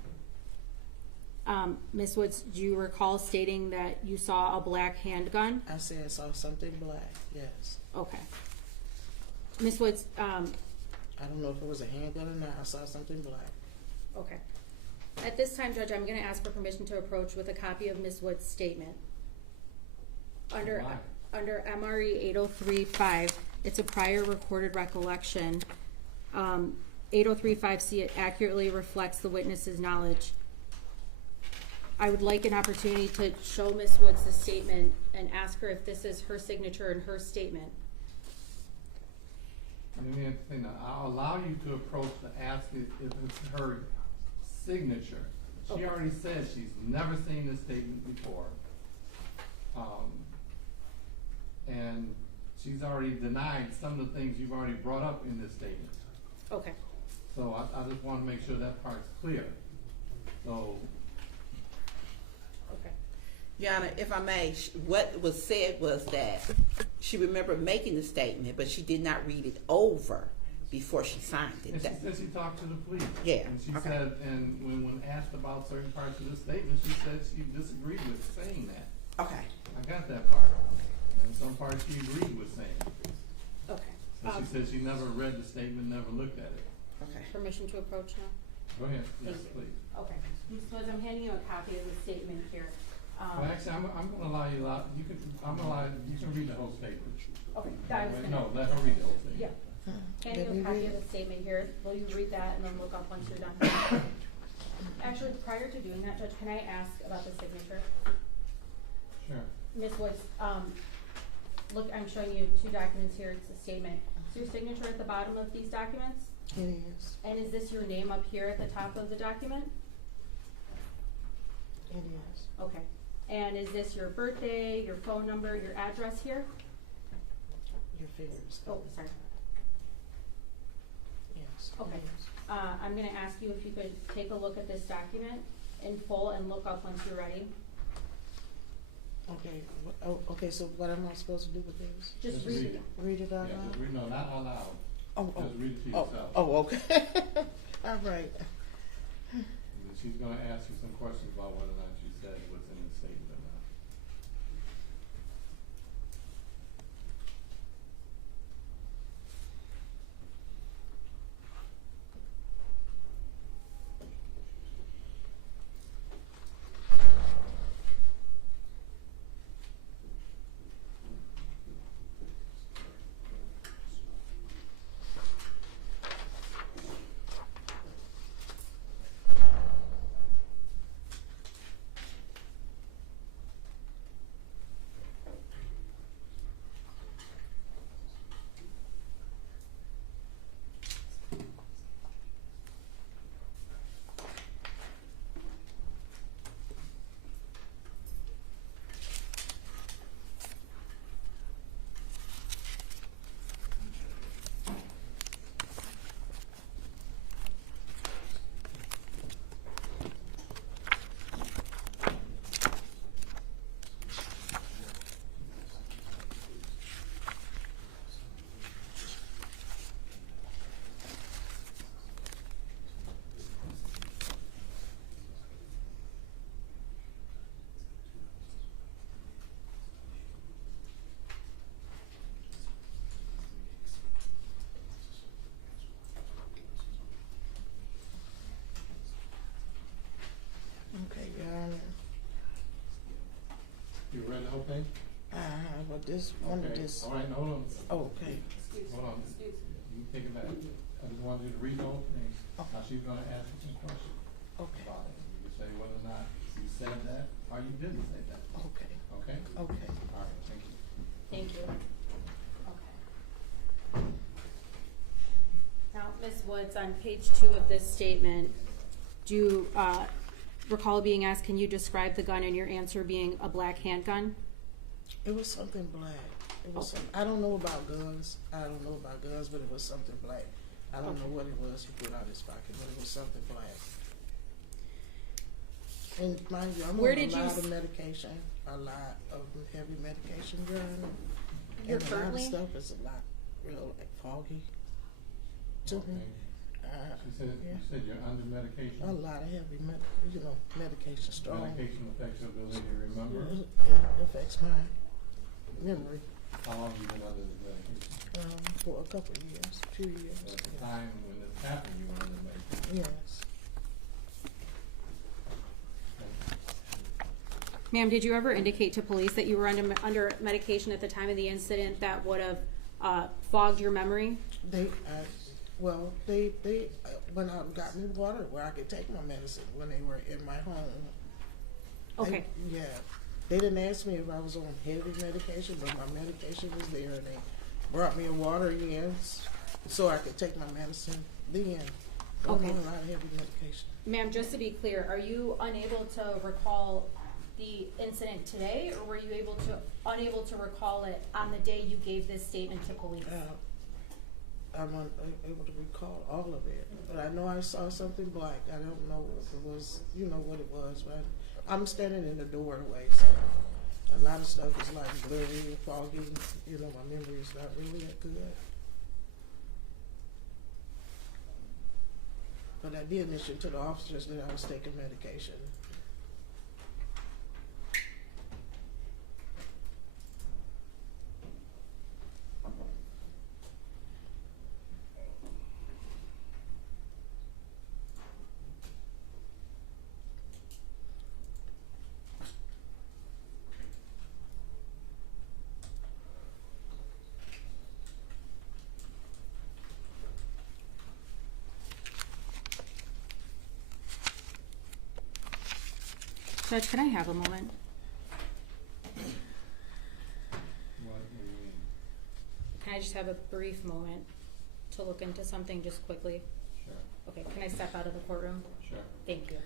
Ms. Woods, do you recall stating that you saw a black handgun? I said I saw something black. Yes. Okay. Ms. Woods, I don't know if it was a handgun or not. I saw something black. okay. At this time, Judge, I'm going to ask for permission to approach with a copy of Ms. Woods' statement. Under MRE 8035, it's a prior recorded recollection. 8035C, it accurately reflects the witness's knowledge. I would like an opportunity to show Ms. Woods the statement and ask her if this is her signature and her statement. Let me explain that. I'll allow you to approach to ask if it's her signature. She Okay. already said she's never seen this statement before. And she's already denied some of the things you've already brought up in this statement. Okay. So I just want to make sure that part's clear. So, Okay. Yana, if I may, what was said was that she remembered making the statement, but she did not read it over before she signed it. and she said she talked to the police. Yeah, And she okay. said, and when asked about certain parts of the statement, she said she disagreed with saying that. Okay. I got that part. And some parts she agreed with saying. Okay. So she said she never read the statement, never looked at it. Okay. Permission to approach now? Go ahead, yes, Thank you. please. Okay. Ms. Woods, I'm handing you a copy of the statement here. Well, actually, I'm gonna allow you you can read the whole statement. Okay, I was gonna. No, let her read the whole statement. Yeah. Handing Let you me a copy read. of the statement here. Will you read that and then look up once you're done? Actually, prior to doing that, Judge, can I ask about the signature? Sure. Ms. Woods, look, I'm showing you two documents here. It's a statement. Is your signature at the bottom of these documents? It is. And is this your name up here at the top of the document? It is. Okay. And is this your birthday, your phone number, your address here? Your fingers. Oh, sorry. Yes. it Okay. is. I'm gonna ask you if you could take a look at this document in full and look up once you're ready. Okay. Okay. So what am I supposed to do with this? Just read it. Read it out Yeah, loud. just read, no, not out loud. Oh, Just read it to oh, yourself. oh, okay. All right. And then she's gonna ask you some questions about whether or not you said what's in the statement or not. Okay, Your Honor. You read the whole thing? But this one of Okay. this. All right, hold on. Oh, okay. Hold on. You can take it back. I just wanted you to read the whole thing. Okay. Now she's gonna ask you some questions Okay. about it. You can say whether or not you said that or you didn't say that. Okay. Okay? Okay. All right, thank you. Thank you. Okay. Now, Ms. Woods, on page 2 of this statement, do you recall being asked, can you describe the gun and your answer being a black handgun? It was something black. It was. Okay. I don't know about guns. I don't know about guns, but it was something black. I don't know what it was he put out his pocket, but it was something black. And mind you, I'm Where on did a you lot s- of medication, a lot of heavy medication, Your Honor. You're And currently? a lot of stuff is a lot real like foggy to me. Okay. She said, yeah. you said you're under medication. A lot of heavy medication, strong. Medication affects your ability to remember. It affects my memory. How long have you been under the medication? For a couple of years, 2 years. So at the time when this happened, you were under medication. Yes. Ma'am, did you ever indicate to police that you were under medication at the time of the incident that would have fogged your memory? They went out and got me water where I could take my medicine when they were in my home. Okay. They didn't ask me if I was on heavy medication, but my medication was there, and they brought me a water in so I could take my medicine then. I'm Okay. on a lot of heavy medication. Ma'am, just to be clear, are you unable to recall the incident today, or were you unable to recall it on the day you gave this statement to police? I'm unable to recall all of it, but I know I saw something black. I don't know if it was, what it was, but I'm standing in the doorway, so a lot of stuff is like blurry and foggy. My memory is not really that good. But I did mention to the officers that I was taking medication. Judge, can I have a moment? What do you mean? Can I just have a brief moment to look into something just quickly? Sure, Okay, can I step out of the courtroom? sure. Thank you.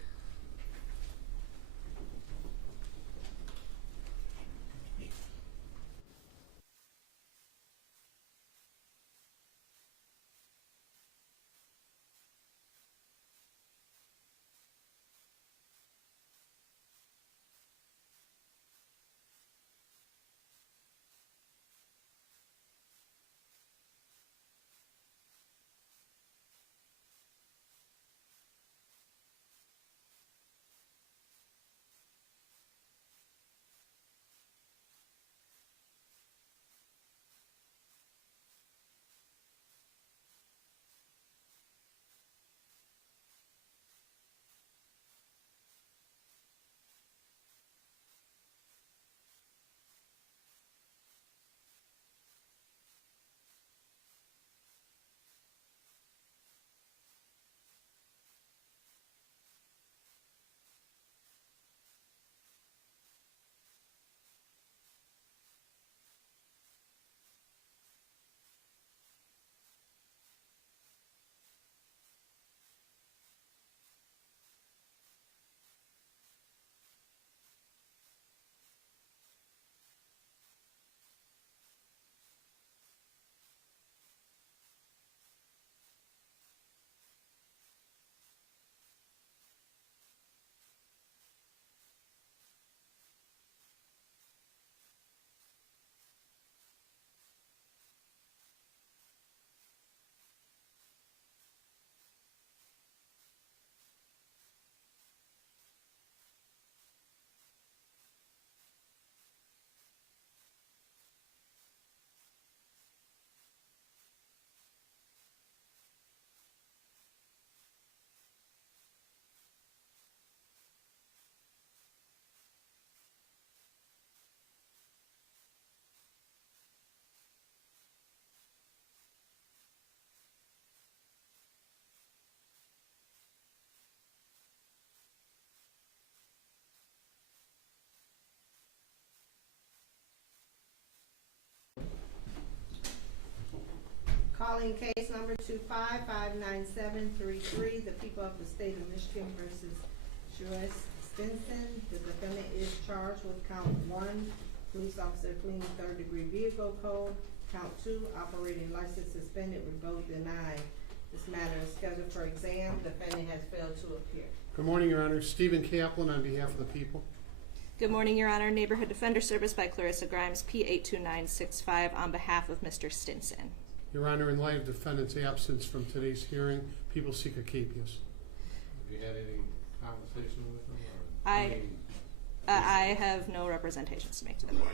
Calling case number 2559733, the people of the state of Michigan versus Joyce Stinson. The defendant is charged with count 1, police officer fleeing third-degree vehicle code. Count 2, operating license suspended, revoked, denied. This matter is scheduled for exam. Defendant has failed to appear. Good morning, Your Honor. Stephen Kaplan on behalf of the people. Good morning, Your Honor. Neighborhood Defender Service by Clarissa Grimes, P82965, on behalf of Mr. Stinson. Your Honor, in light of defendant's absence from today's hearing, people seek a capias. Have you had any conversation with them? Or, I have no representations to make to the board.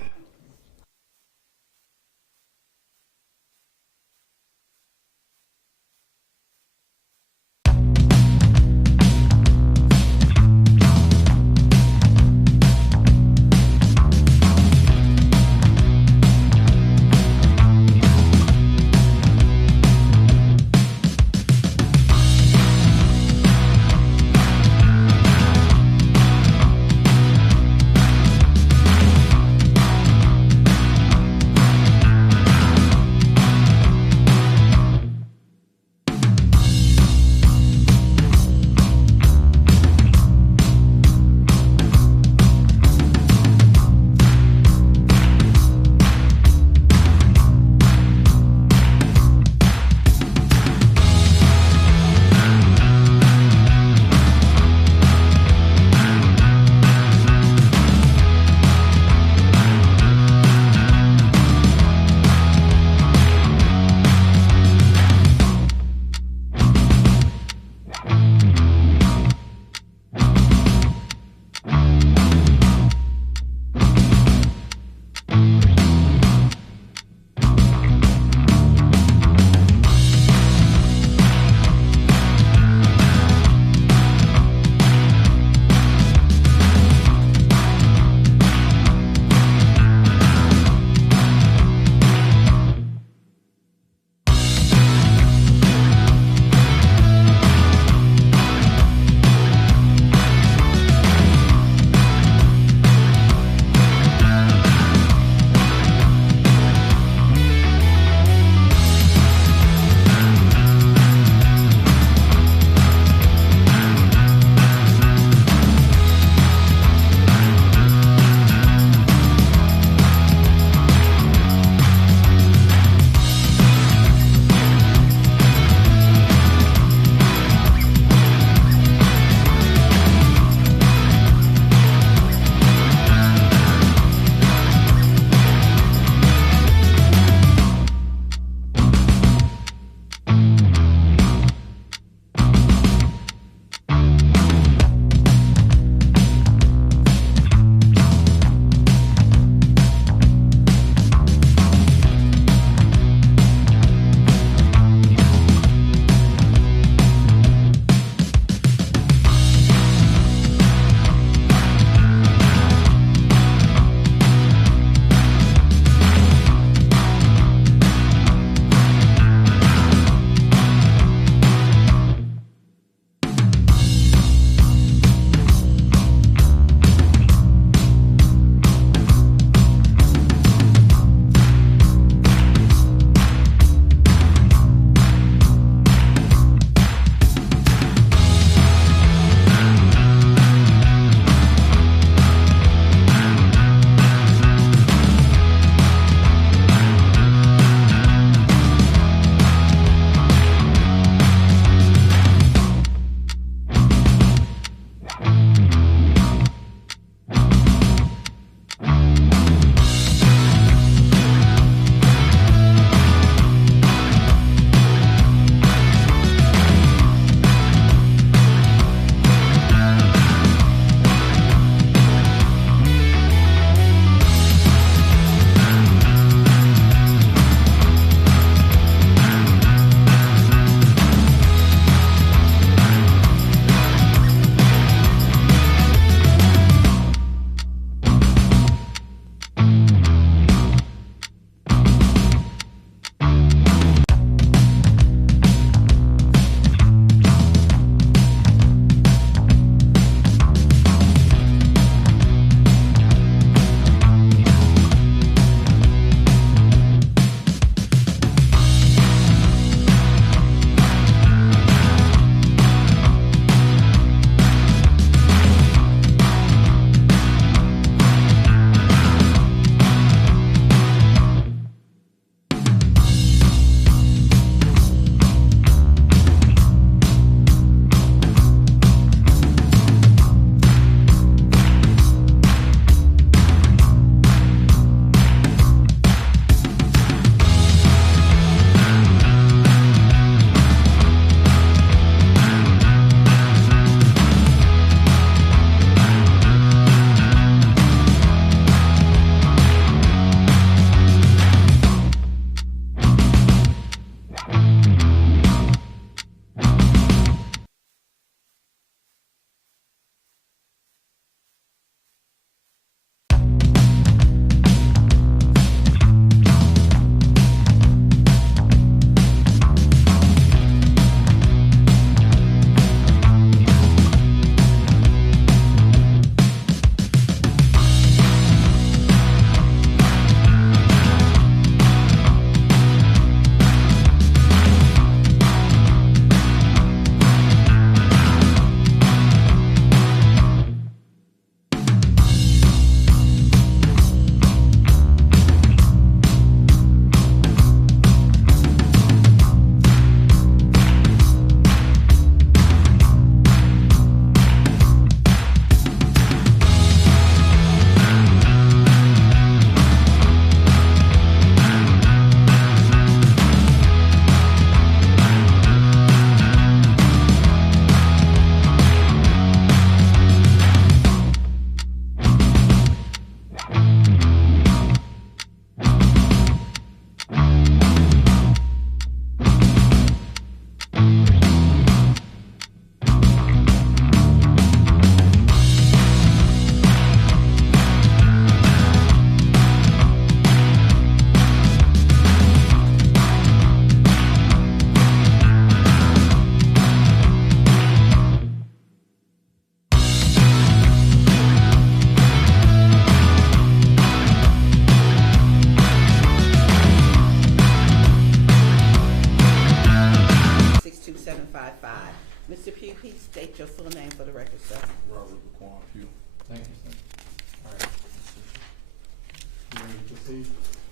proceed?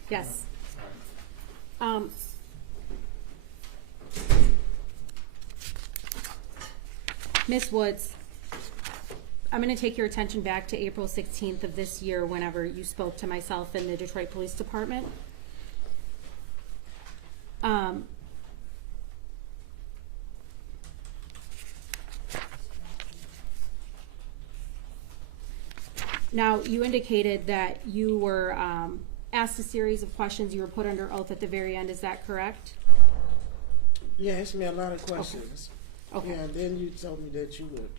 Yes. All right. Ms. Woods, I'm going to take your attention back to April 16th of this year whenever you spoke to myself in the Detroit Police Department. Now, you indicated that you were asked a series of questions. You were put under oath at the very end. Is that correct? Yeah, asked me a lot of questions. Okay. Yeah, and then you told me that you would,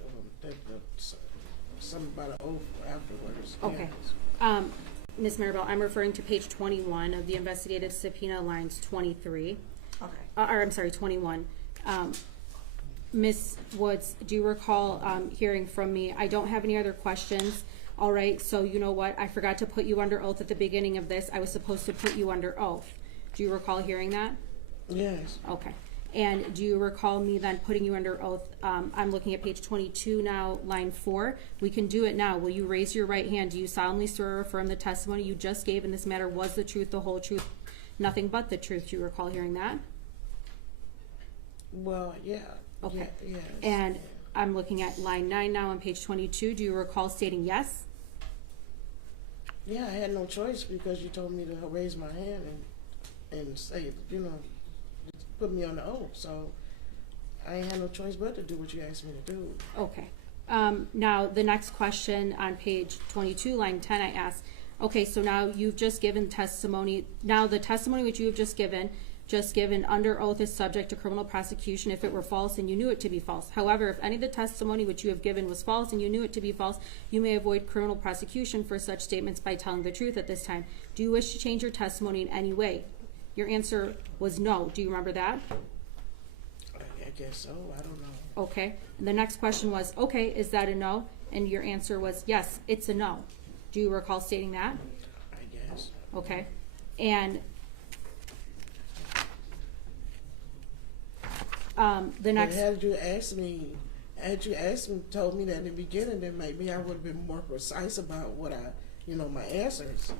something about an oath afterwards. Okay. Yeah. Ms. Maribel, I'm referring to page 21 of the investigative subpoena, lines 23. Okay. Or I'm sorry, 21. Ms. Woods, do you recall hearing from me? I don't have any other questions. All right, so you know what? I forgot to put you under oath at the beginning of this. I was supposed to put you under oath. Do you recall hearing that? Yes. Okay. And do you recall me then putting you under oath? I'm looking at page 22 now, line 4. We can do it now. Will you raise your right hand? Do you solemnly swear or affirm the testimony you just gave in this matter was the truth, the whole truth, nothing but the truth? Do you recall hearing that? Well, yeah. Okay. Yeah, yes. And I'm looking at line 9 now on page 22. Do you recall stating yes? Yeah, I had no choice because you told me to raise my hand and say, put me on the oath. So I ain't had no choice but to do what you asked me to do. Okay. Now, the next question on page 22, line 10, I asked, okay, so now you've just given testimony. Now, the testimony which you have just given under oath is subject to criminal prosecution if it were false and you knew it to be false. However, if any of the testimony which you have given was false and you knew it to be false, you may avoid criminal prosecution for such statements by telling the truth at this time. Do you wish to change your testimony in any way? Your answer was no. Do you remember that? I guess so. I don't know. Okay. And the next question was, okay, is that a no? And your answer was, yes, it's a no. Do you recall stating that? I guess. Okay. And the next. But had you asked me, told me that in the beginning, then maybe I would have been more precise about what my answers.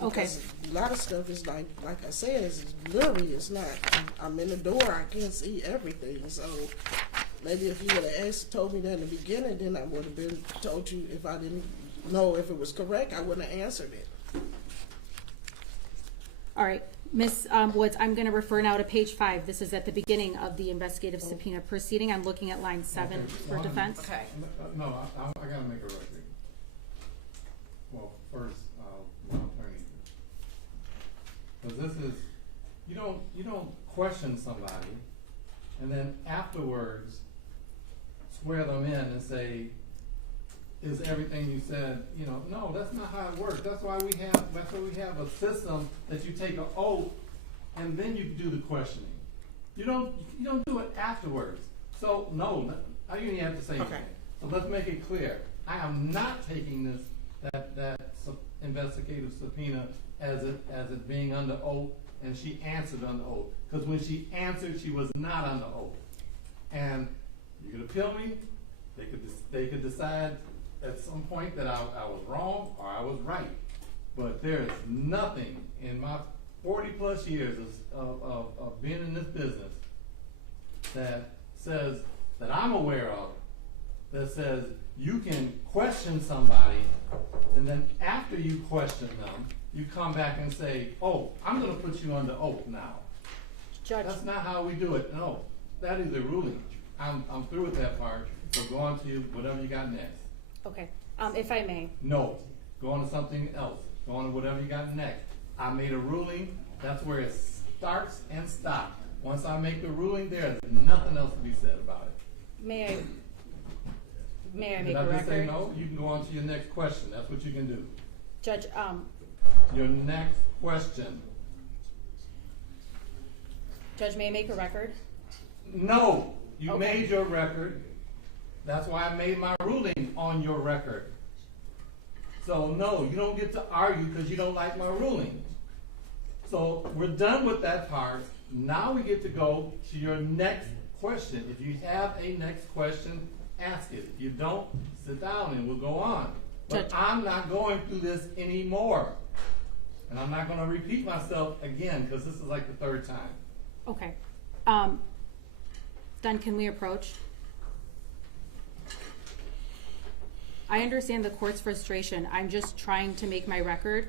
Okay. Because a lot of stuff is like I said, it's blurry. It's not. I'm in the door. I can't see everything. So maybe if you would have told me that in the beginning, then I would have been told you if I didn't know if it was correct, I wouldn't have answered it. All right. Ms. Woods, I'm going to refer now to page 5. This is at the beginning of the investigative subpoena proceeding. I'm looking at line 7 Okay, for defense. Okay. No, I gotta make a record. Well, first, my attorney. Because this is, you don't question somebody and then afterwards swear them in and say, is everything you said, no, that's not how it works. That's why we have a system that you take an oath and then you do the questioning. You don't do it afterwards. So no, I don't even have to say anything. Okay. So let's make it clear. I am not taking that investigative subpoena as it being under oath, and she answered under oath. Because when she answered, she was not under oath. And you could appeal me. They could decide at some point that I was wrong or I was right. But there is nothing in my 40 plus years of being in this business that says, that I'm aware of, that says you can question somebody and then after you question them, you come back and say, oh, I'm going to put you under oath now. Judge. That's not how we do it. No, that is a ruling. I'm through with that part. So go on to whatever you got next. Okay. If I may. No, go on to something else. Go on to whatever you got next. I made a ruling. That's where it starts and stops. Once I make the ruling, there's nothing else to be said about it. May I make Did a I just record? say no? You can go on to your next question. That's what you can do. Judge, Your next question. Judge, may I make a record? No, you Okay. made your record. That's why I made my ruling on your record. So no, you don't get to argue because you don't like my ruling. So we're done with that part. Now we get to go to your next question. If you have a next question, ask it. If you don't, sit down and we'll go on. But Judge. I'm not going through this anymore. And I'm not gonna repeat myself again, cause this is like the third time. Okay. Then can we approach? I understand the court's frustration. I'm just trying to make my record.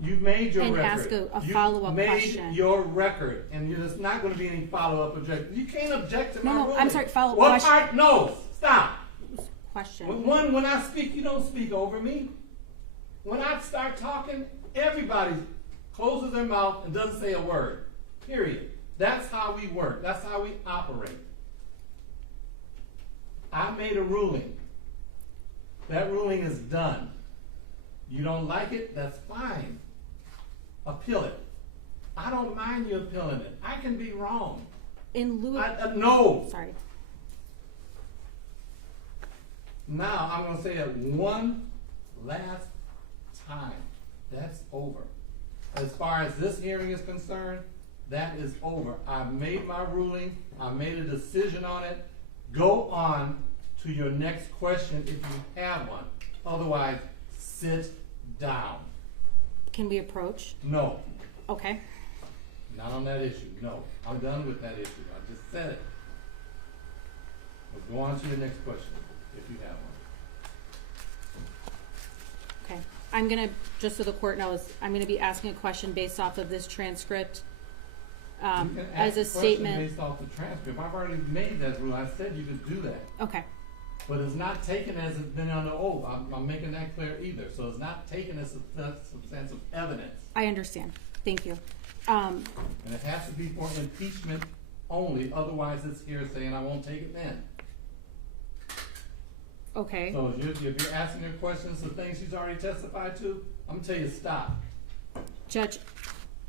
You made your And record. ask a follow-up question. You made your record, and there's not gonna be any follow-up objection. You can't object to my No, ruling. I'm sorry, follow-up What question. part? No, stop. Question. When I speak, you don't speak over me. When I start talking, everybody closes their mouth and doesn't say a word. Period. That's how we work. That's how we operate. I made a ruling. That ruling is done. You don't like it? That's fine. Appeal it. I don't mind you appealing it. I can be wrong. In lieu of, No. sorry. Now I'm going to say it one last time. That's over. As far as this hearing is concerned, that is over. I've made my ruling. I made a decision on it. Go on to your next question if you have one. Otherwise, sit down. Can we approach? No. Okay. Not on that issue. No. I'm done with that issue. I just said it. Let's go on to your next question if you have one. Okay. I'm gonna, just so the court knows, I'm gonna be asking a question based off of this transcript. You can As ask a a question statement. based off the transcript. I've already made that rule. I said you could do that. Okay. But it's not taken as it's been under oath. I'm making that clear either. So it's not taken as substantive evidence. I understand. Thank you. And it has to be for impeachment only. Otherwise, it's hearsay, and I won't take it then. Okay. So if you're asking her questions of things she's already testified to, I'm going to tell you stop. Judge,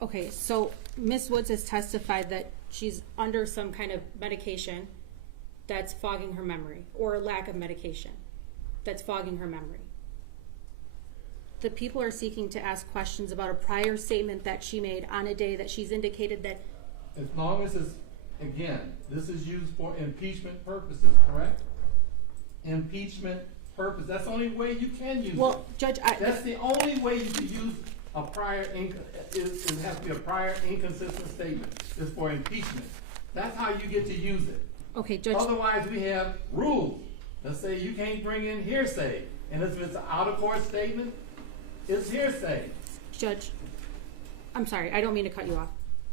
okay, so Ms. Woods has testified that she's under some kind of medication that's fogging her memory, or a lack of medication that's fogging her memory. The people are seeking to ask questions about a prior statement that she made on a day that she's indicated that, As long as it's, again, this is used for impeachment purposes, correct? Impeachment purpose. That's the only way you can use it. well, Judge, That's the only way you can use a prior, it has to be a prior inconsistent statement. It's for impeachment. That's how you get to use it. okay, Judge, Otherwise, we have rules that say you can't bring in hearsay. And if it's an out-of-court statement, it's hearsay. Judge, I'm sorry, I don't mean to cut you off.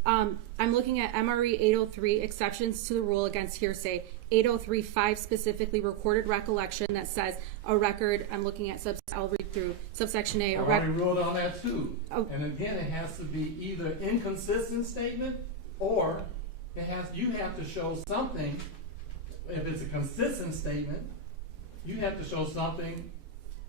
I'm looking at MRE 803, exceptions to the rule against hearsay. 803.5 specifically recorded recollection that says a record, I'm looking at I'll read through subsection A. I've already ruled on that too. Oh. And again, it has to be either inconsistent statement or you have to show something. If it's a consistent statement, you have to show something.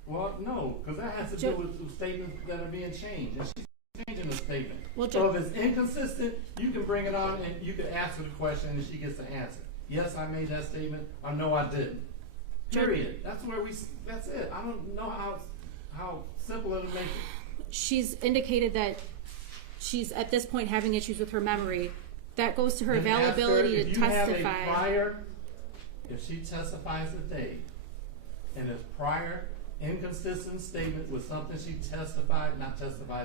Well, no, because that has to do with statements that are being changed. And she's changing the statement. Well, so if it's inconsistent, you can bring it on and you can ask her the question and she gets the answer. Yes, I made that statement, or no, I didn't. Period. That's it. I don't know how simple it'll make it. She's indicated that she's at this point having issues with her memory. That goes to her And ask her availability if to you have a testify. if she testifies today, and it's prior inconsistent statement with something she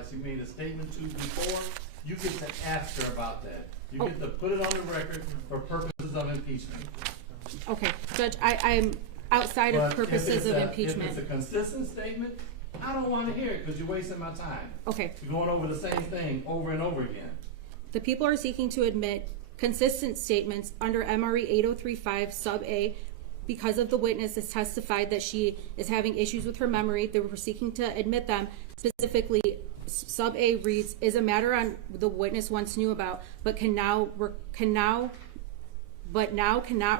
she made a statement to before, you get to ask her about that. You get to put it on the record for purposes of impeachment. Okay, Judge, I'm outside of But purposes of If impeachment. it's a consistent statement, I don't want to hear it because you're wasting my time. Okay, You're going over the same thing over and over again. the people are seeking to admit consistent statements under MRE 803.5 sub A because of the witness has testified that she is having issues with her memory. They were seeking to admit them. Specifically, sub A reads, is a matter on the witness once knew about, but now cannot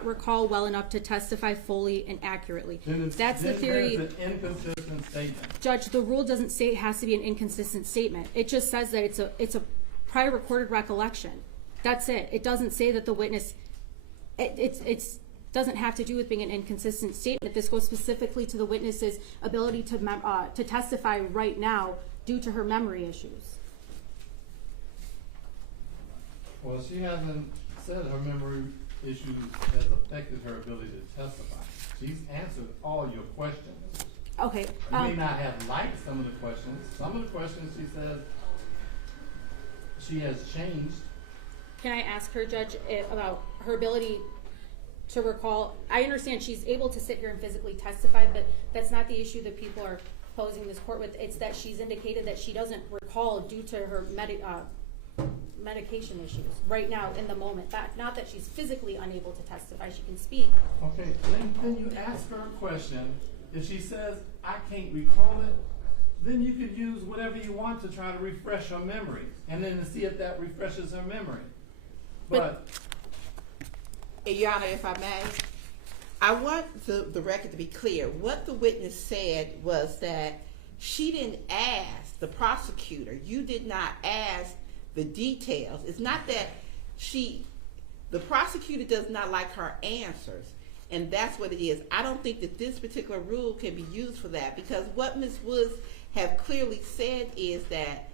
recall well enough to testify fully and accurately. That's the theory. It's an inconsistent statement. Judge, the rule doesn't say it has to be an inconsistent statement. It just says that it's a prior recorded recollection. That's it. It doesn't say that the witness, it's doesn't have to do with being an inconsistent statement. This goes specifically to the witness's ability to testify right now due to her memory issues. Well, she hasn't said her memory issues has affected her ability to testify. She's answered all your questions. Okay. You may not have liked some of the questions. Some of the questions she says she has changed. Can I ask her, Judge, about her ability to recall? I understand she's able to sit here and physically testify, but that's not the issue that people are posing this court with. It's that she's indicated that she doesn't recall due to her medication issues right now in the moment. Not that she's physically unable to testify, she can speak. Okay, then you ask her a question. If she says, I can't recall it, then you could use whatever you want to try to refresh her memory, and then to see if that refreshes her memory. But Your Honor, if I may, I want the record to be clear. What the witness said was that she didn't ask the prosecutor. You did not ask the details. It's not that the prosecutor does not like her answers, and that's what it is. I don't think that this particular rule can be used for that, because what Ms. Woods have clearly said is that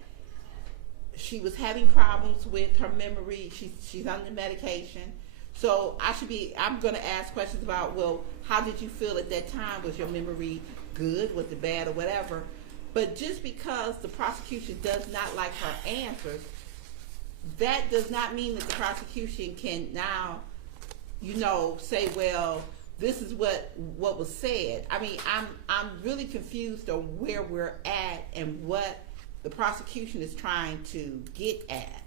she was having problems with her memory. She's on the medication. So I'm going to ask questions about, well, how did you feel at that time? Was your memory good? Was it bad or whatever? But just because the prosecution does not like her answers, that does not mean that the prosecution can now, say, well, this is what was said. I mean, I'm really confused on where we're at and what the prosecution is trying to get at.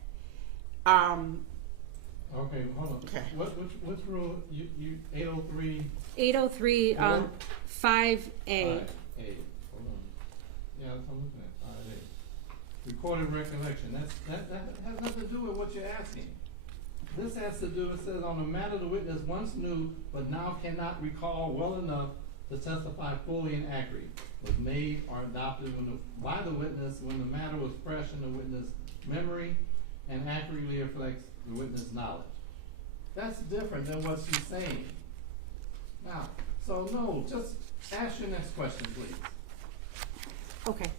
okay, hold on. Okay. What's rule? You 803. 803, 5A. 5A. Hold on. Yeah, that's what I'm looking at. 5A. Recorded recollection. That has nothing to do with what you're asking. This has to do, it says, on the matter the witness once knew but now cannot recall well enough to testify fully and accurately, was made or adopted by the witness when the matter was fresh in the witness' memory and accurately reflects the witness' knowledge. That's different than what she's saying. Now, so no, just ask your next question, please. Okay.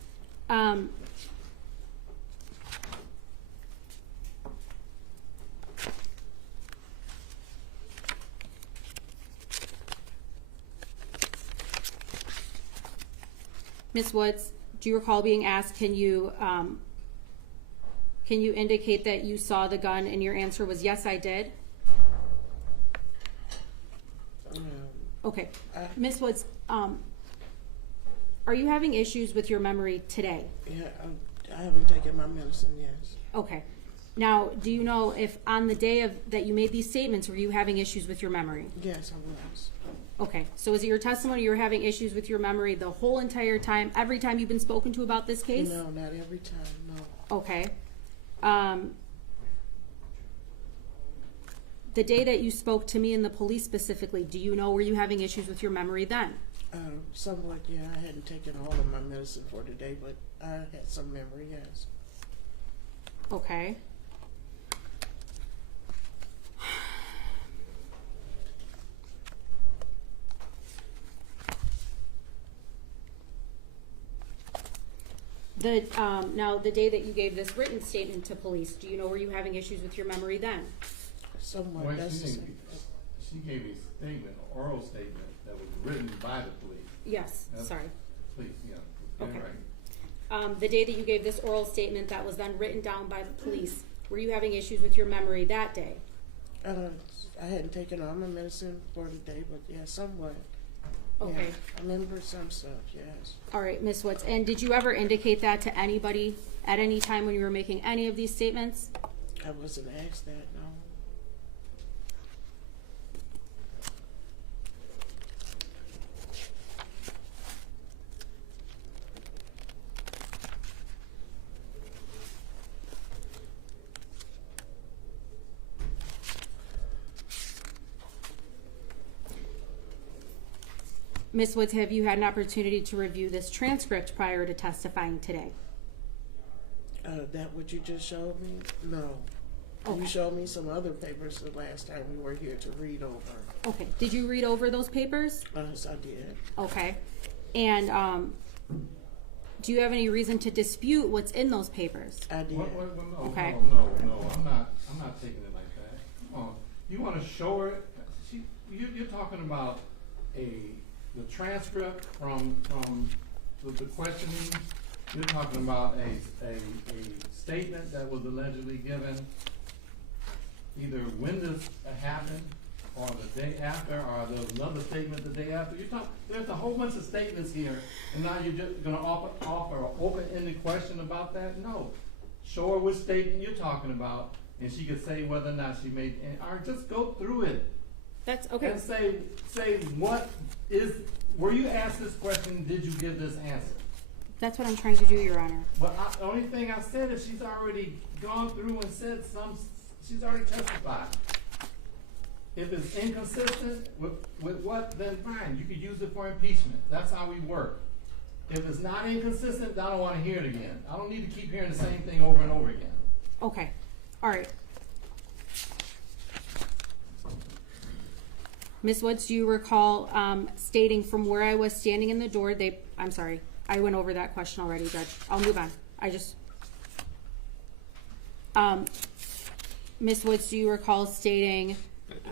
Ms. Woods, do you recall being asked, can you indicate that you saw the gun, and your answer was yes, I did? Okay. Ms. Woods, are you having issues with your memory today? Yeah, I haven't taken my medicine, yes. Okay. Now, do you know if on the day that you made these statements, were you having issues with your memory? Yes, I was. Okay. So is it your testimony you were having issues with your memory the whole entire time, every time you've been spoken to about this case? No, not every time, no. Okay. The day that you spoke to me and the police specifically, do you know, were you having issues with your memory then? Somewhat, yeah. I hadn't taken all of my medicine for today, but I had some memory, yes. Okay. Now, the day that you gave this written statement to police, do you know, were you having issues with your memory then? Somewhat, Well, that's she gave a statement, an oral statement that was written by the police. Yes, Yep. sorry. Please, yeah. Get it Okay. right. The day that you gave this oral statement that was then written down by the police, were you having issues with your memory that day? I hadn't taken all my medicine for today, but yeah, somewhat. Okay. Yeah, I remember some stuff, yes. All right, Ms. Woods. And did you ever indicate that to anybody at any time when you were making any of these statements? I wasn't asked that, no. Ms. Woods, have you had an opportunity to review this transcript prior to testifying today? That what you just showed me? No. Okay. You showed me some other papers the last time we were here to read over. Okay. Did you read over those papers? Yes, I did. Okay. And do you have any reason to dispute what's in those papers? I did. No, Okay. no, I'm not taking it like that. Come on. You want to show her? You're talking about the transcript from the questioning You're talking about a statement that was allegedly given either when this happened or the day after, or there was another statement the day after. There's a whole bunch of statements here, and now you're just gonna offer an open-ended question about that? No. Show her which statement you're talking about, and she could say whether or not she made, or just go through it. That's okay. And say were you asked this question, did you give this answer? That's what I'm trying to do, Your Honor. But the only thing I said is she's already gone through and said she's already testified. If it's inconsistent with what, then fine, you could use it for impeachment. That's how we work. If it's not inconsistent, I don't want to hear it again. I don't need to keep hearing the same thing over and over again. Okay, all right. Ms. Woods, do you recall stating from where I was standing in the door, I'm sorry, I went over that question already, Judge. I'll move on. Ms. Woods, do you recall stating,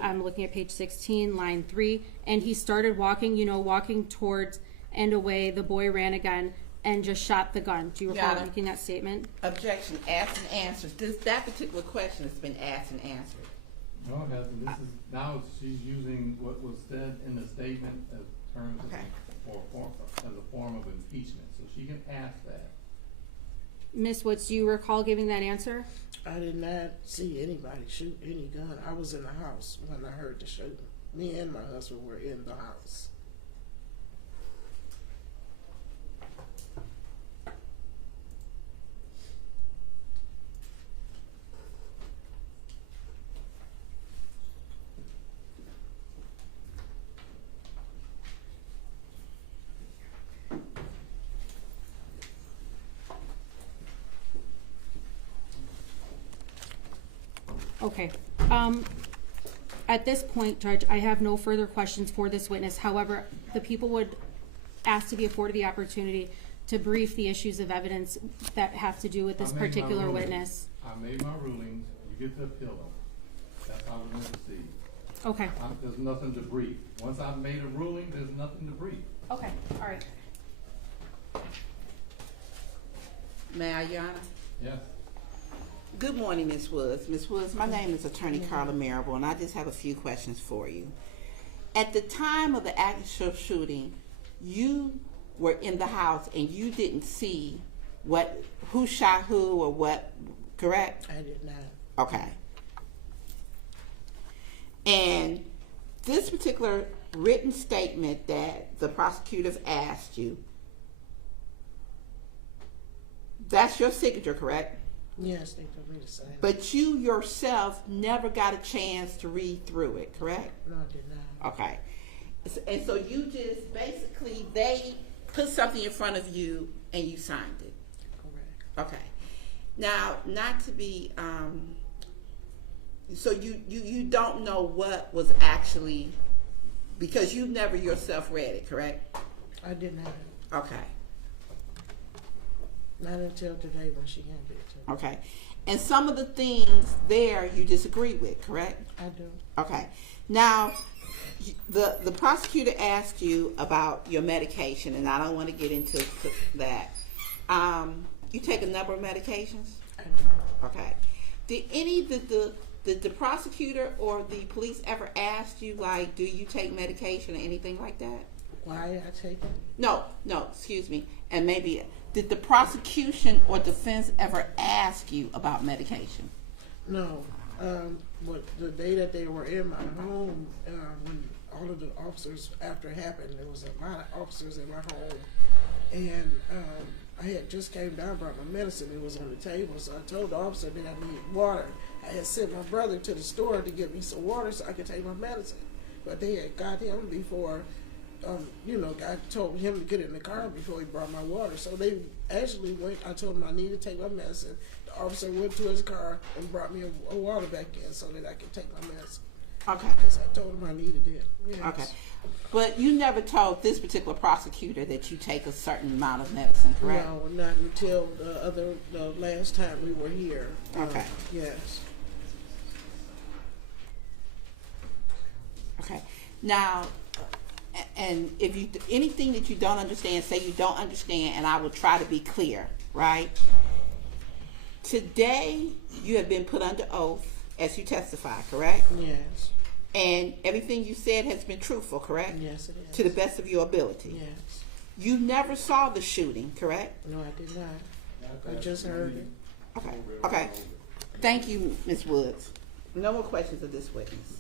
I'm looking at page 16, line 3, and he started walking towards and away, the boy ran again and just shot the gun. Do you recall making that statement? Objection, asked and answered. That particular question has been asked and answered. No, it hasn't. Now she's using what was said in the statement as terms as a form of impeachment, so she can ask that. Ms. Woods, do you recall giving that answer? I did not see anybody shoot any gun. I was in the house when I heard the shooting. Me and my husband were in the house. Okay. At this point, Judge, I have no further questions for this witness. However, the people would ask to be afforded the opportunity to brief the issues of evidence that have to do with this particular witness. I made my rulings. You get to appeal them. That's how we're going to proceed. Okay. There's nothing to brief. Once I've made a ruling, there's nothing to brief. Okay. All right. May I, Your Honor? Yes. Good morning, Ms. Woods. Ms. Woods, my name is Attorney Carla Marable, and I just have a few questions for you. At the time of the actual shooting, you were in the house and you didn't see who shot who or what, correct? I did not. Okay. And this particular written statement that the prosecutors asked you, that's your signature, correct? Yes, they told me to sign it. But you yourself never got a chance to read through it, correct? No, I did not. Okay. And so you just basically, they put something in front of you and you signed it. Correct. Okay. Now, not to be, so you don't know what was actually, because you never yourself read it, correct? I did not. Okay. Not until today when she handed it to me. Okay. And some of the things there you disagree with, correct? I do. Okay. Now, the prosecutor asked you about your medication, and I don't want to get into that. You take a number of medications? I do. Okay. Did the prosecutor or the police ever ask you, like, do you take medication or anything like that? Why I take it? No, excuse me. And maybe, did the prosecution or defense ever ask you about medication? No. But the day that they were in my home, when all of the officers, after it happened, there was a lot of officers in my home, and I had just came down, brought my medicine, it was on the table, so I told the officer that I needed water. I had sent my brother to the store to get me some water so I could take my medicine, but they had got him before, I told him to get in the car before he brought my water, so they actually went, I told him I needed to take my medicine. The officer went to his car and brought me a water back in so that I could take my medicine. Okay. Because I told him I needed it. Yes. Okay. But you never told this particular prosecutor that you take a certain amount of medicine, correct? No, not until the last time we were here. Okay. Yes. Okay. Now, and if you, anything that you don't understand, say you don't understand, and I will try to be clear, right? Today, you have been put under oath as you testify, correct? Yes. And everything you said has been truthful, correct? Yes, it is. To the best of your ability. Yes. You never saw the shooting, correct? No, I did not. I just heard it. Okay. Okay. Thank you, Ms. Woods. No more questions of this witness.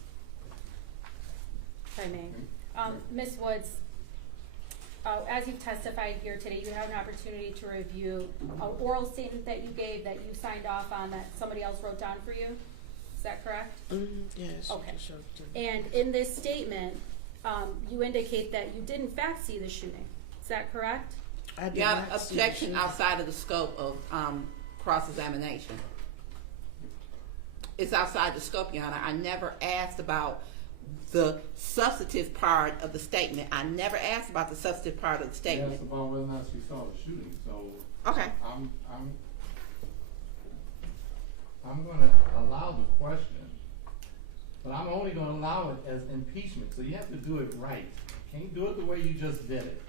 If I may. Ms. Woods, as you've testified here today, you have an opportunity to review an oral statement that you gave, that you signed off on, that somebody else wrote down for you. Is that correct? Yes. Okay. Sure, sure. And in this statement, you indicate that you did in fact see the shooting. Is that correct? I did You have not see objection the outside of the scope of cross-examination. It's outside the scope, Your Honor. I never asked about the substantive part of the statement. I never asked about the substantive part of the She statement. asked about whether or not she saw the shooting, so. Okay. I'm gonna allow the question, but I'm only gonna allow it as impeachment, so you have to do it right. Can't do it the way you just did it.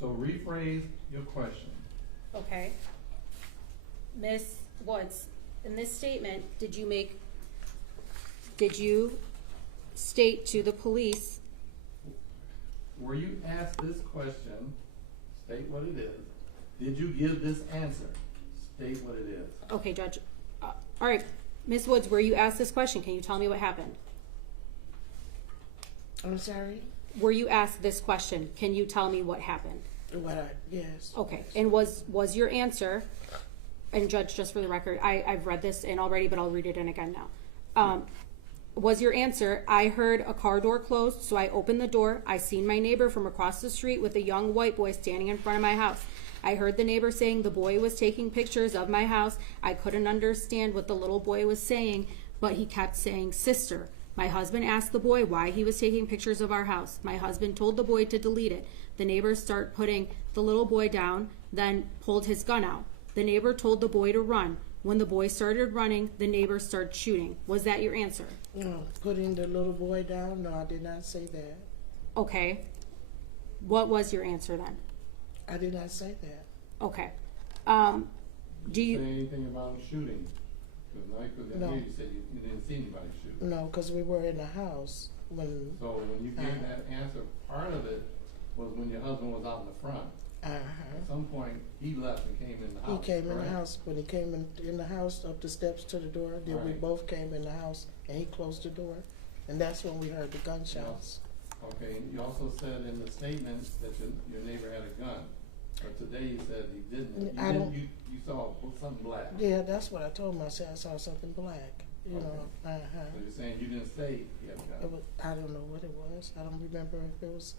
So rephrase your question. Okay. Ms. Woods, in this statement, did you state to the police? Where you ask this question, state what it is. Did you give this answer? State what it is. Okay, Judge. All right, Ms. Woods, where you asked this question, can you tell me what happened? I'm sorry? Where you asked this question, can you tell me what happened? Yes. Okay, and was your answer, and Judge, just for the record, I've read this in already, but I'll read it in again now. Was your answer, I heard a car door closed, so I opened the door. I seen my neighbor from across the street with a young white boy standing in front of my house. I heard the neighbor saying the boy was taking pictures of my house. I couldn't understand what the little boy was saying, but he kept saying, sister. My husband asked the boy why he was taking pictures of our house. My husband told the boy to delete it. The neighbor started putting the little boy down, then pulled his gun out. The neighbor told the boy to run. When the boy started running, the neighbor started shooting. Was that your answer? No, putting the little boy down? No, I did not say that. Okay. What was your answer then? I did not say that. Okay. Do Say you? anything about a shooting? Because No. here you said you didn't see anybody shoot. No, because we were in the house when. So when you gave that answer, part of it was when your husband was out in the front. At some point, he left and came in the He house. came in the correct? house. When he came in the house, up the steps to the door, then we Right. both came in the house, and he closed the door. And that's when we heard the gunshots. Okay, and you also said in the statement that your neighbor had a gun, but today you said he didn't. I don't- You saw something black. Yeah, that's what I told him. I said I saw something black. You Okay. know, So you're saying you didn't say he had a gun? It was, I don't know what it was. I don't remember if it was.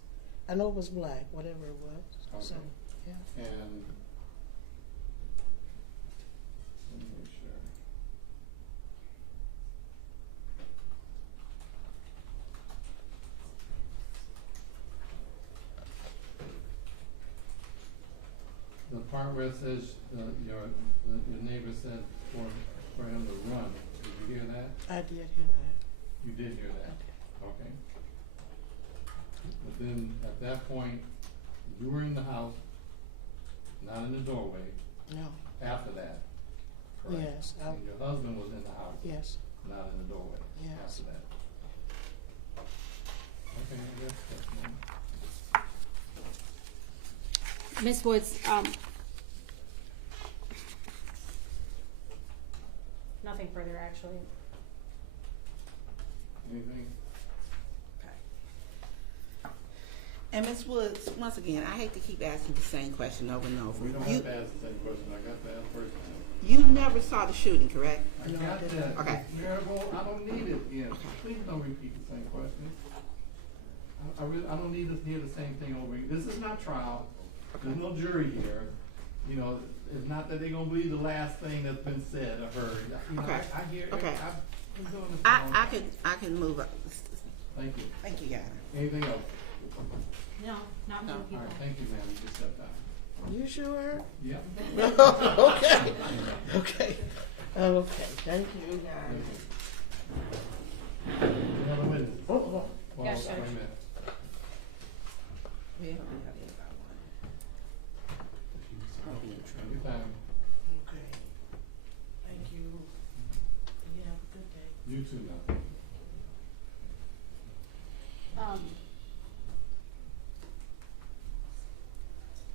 I know it was black, whatever it was. So, Okay. yeah. And let me make sure. The part where it says your neighbor said for him to run, did you hear that? I did hear that. You did hear that? Okay. But then at that point, you were in the house, not in the doorway, No. after that, correct? Yes. And your husband was in the house, Yes. not in the doorway, Yes. after that. Okay, I guess that's one. Ms. Woods, nothing further actually. Anything? And Ms. Woods, once again, I hate to keep asking the same question over and over. We don't You, have to ask the same question, I got to ask first time. you never saw the shooting, correct? I got that. Okay. Miracle, I don't need it again. Please don't repeat the same question. I don't need to hear the same thing over again. This is not trial. There's no jury here. You know, it's not that they're gonna believe the last thing that's been said or heard. You know, Okay. I hear, Okay. I've been doing this for a long time. I can move up. Thank you. Thank you, Your Honor. Anything else? No, not No. many All people. right, thank you, ma'am. You just stepped down. You sure? Yep. Okay. Okay. Okay. Thank you. We have a witness. Yes, wait a Judge. minute. We got one. I'll be in trouble. Anytime, Okay. Thank you. You have a good day. you two now.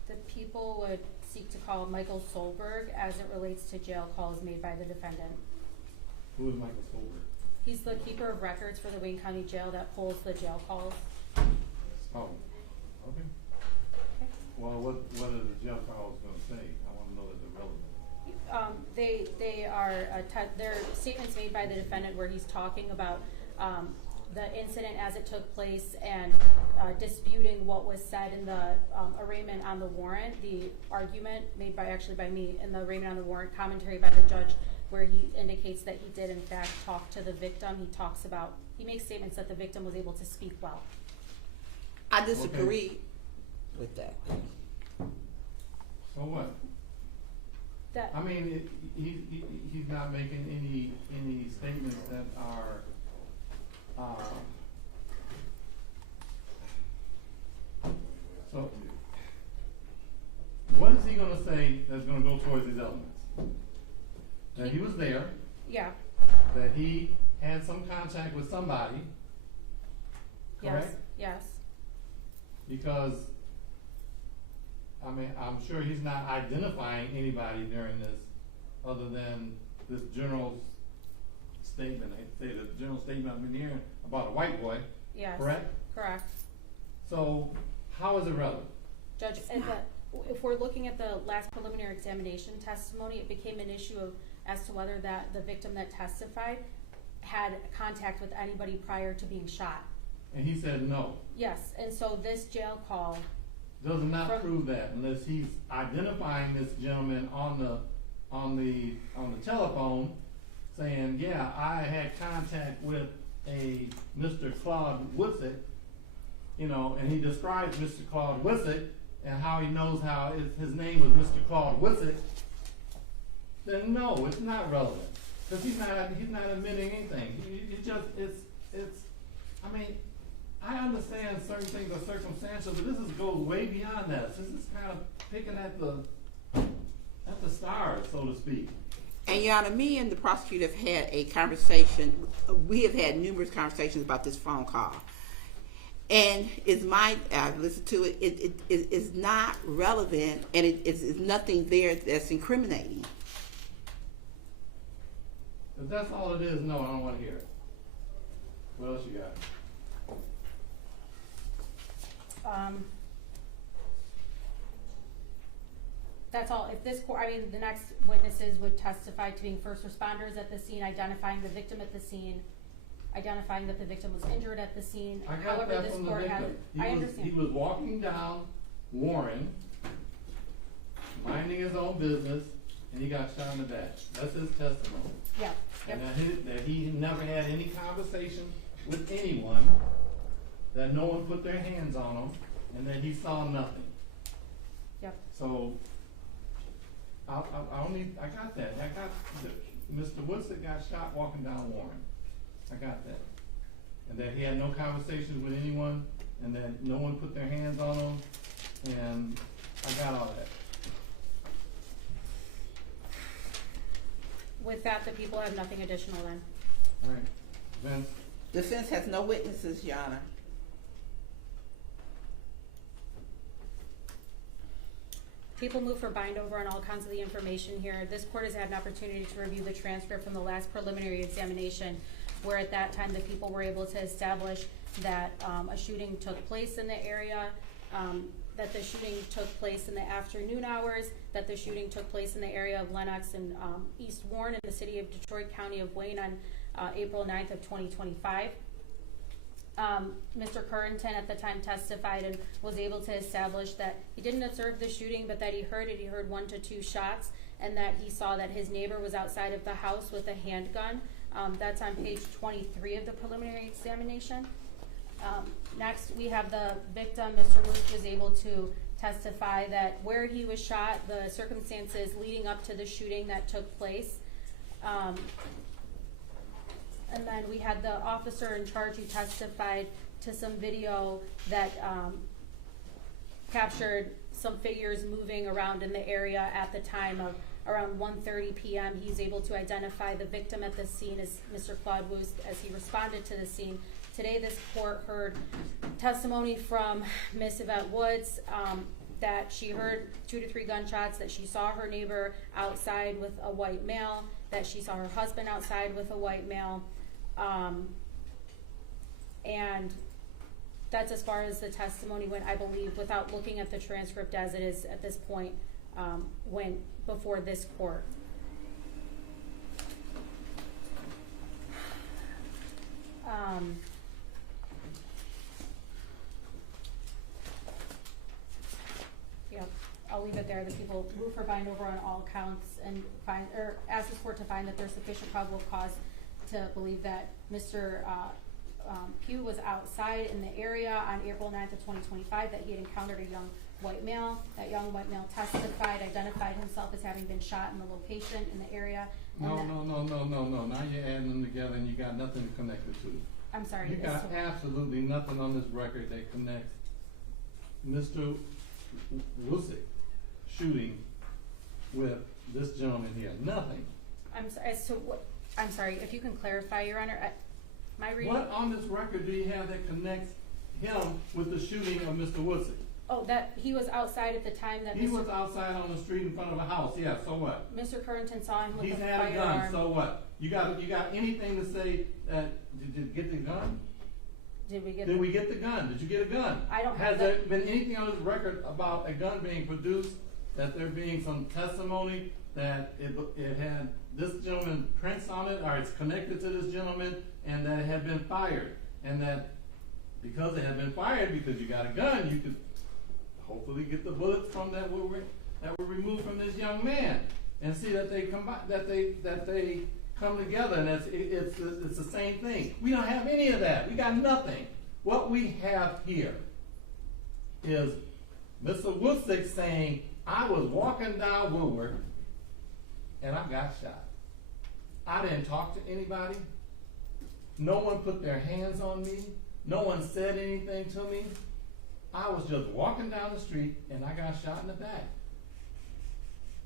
The people would seek to call Michael Solberg as it relates to jail calls made by the defendant. Who is Michael Solberg? He's the keeper of records for the Wayne County Jail that pulls the jail calls. Oh, okay. Well, what are the jail calls gonna say? I wanna know that they're relevant. They are, they're statements made by the defendant where he's talking about, the incident as it took place and, disputing what was said in the, arraignment on the warrant, the argument made by me in the arraignment on the warrant, commentary by the judge, where he indicates that he did in fact talk to the victim. He makes statements that the victim was able to speak well. I disagree with that. So what? That, I mean, he's not making any statements that are, so, what is he gonna say that's gonna go towards these elements? That he was there, yeah, that he had some contact with somebody, yes, correct? yes. Because, I mean, I'm sure he's not identifying anybody during this, other than this general statement, I say the general statement I've been hearing about a white boy, Yes. correct? Correct. So, how is it relevant? Judge, if we're looking at the last preliminary examination testimony, it became an issue as to whether that the victim that testified had contact with anybody prior to being shot. And he said no. Yes, and so this jail call, Does not prove that unless he's identifying this gentleman on the telephone, saying, yeah, I had contact with a Mr. Claude Witzik, and he describes Mr. Claude Witzik and how he knows how his name was Mr. Claude Witzik. Then no, it's not relevant because he's not admitting anything. I mean, I understand certain things are circumstantial, but this goes way beyond that. This is kind of picking at the stars, so to speak. And Your Honor, me and the prosecutor have had a conversation. We have had numerous conversations about this phone call. And I've listened to it, it is not relevant, and it's nothing there that's incriminating. If that's all it is, no, I don't want to hear it. What else you got? That's all. If this court, the next witnesses would testify to being first responders at the scene, identifying the victim at the scene, identifying that the victim was injured at the scene. I got However, that this from the court has, victim. I understand. He was walking down Warren, minding his own business, and he got shot in the back. That's his testimony. Yeah. And Yep. that he never had any conversation with anyone, that no one put their hands on him, and that he saw nothing. Yep. So, I got that. Mr. Woodson got shot walking down Warren. I got that. And that he had no conversations with anyone, and that no one put their hands on him, and I got all that. With that, the people have nothing additional then. All right, Vince? Defense has no witnesses, Your Honor. People move for bind over on all kinds of the information here. This court has had an opportunity to review the transcript from the last preliminary examination, where at that time the people were able to establish that a shooting took place in the area, that the shooting took place in the afternoon hours, that the shooting took place in the area of Lenox and East Warren in the city of Detroit, County of Wayne on April 9th of 2025. Mr. Currington at the time testified and was able to establish that he didn't observe the shooting, but that he heard it. He heard 1 to 2 shots, and that he saw that his neighbor was outside of the house with a handgun. That's on page 23 of the preliminary examination. Next, we have the victim. Mr. Luke was able to testify that where he was shot, the circumstances leading up to the shooting that took place. And then we had the officer in charge who testified to some video that captured some figures moving around in the area at the time of around 1:30 p.m. He's able to identify the victim at the scene as Mr. Claude Woost as he responded to the scene. Today, this court heard testimony from Miss Yvette Woods that she heard 2 to 3 gunshots, that she saw her neighbor outside with a white male, that she saw her husband outside with a white male, and that's as far as the testimony went, I believe, without looking at the transcript as it is at this point, went before this court. Yep, I'll leave it there. The people move for bind over on all counts and find, or ask this court to find that there's sufficient probable cause to believe that Mr. Pugh was outside in the area on April 9th of 2025, that he had encountered a young white male. That young white male testified, identified himself as having been shot in the location in the area. No. Now you're adding them together and you got nothing connected to it. I'm sorry. You got absolutely nothing on this record that connects Mr. Wusick shooting with this gentleman here. Nothing. I'm sorry, if you can clarify, Your Honor, my reading. What on this record do you have that connects him with the shooting of Mr. Wusick? Oh, that he was outside at the time that He was outside on the street in front of a house, yeah, so what? Mr. Currington saw him with He's a had a firearm. gun, so what? You got anything to say that, did you get the gun? Did we get the gun? Did you get a gun? I don't Has have there been anything on this record about a gun being produced, that there being some testimony that it had this gentleman's prints on it, or it's connected to this gentleman, and that it had been fired, and that because it had been fired, because you got a gun, you could hopefully get the bullets from that were removed from this young man, and see that they come together, and it's the same thing. We don't have any of that. We got nothing. What we have here is Mr. Wusick saying, I was walking down Woodward and I got shot. I didn't talk to anybody. No one put their hands on me. No one said anything to me. I was just walking down the street and I got shot in the back.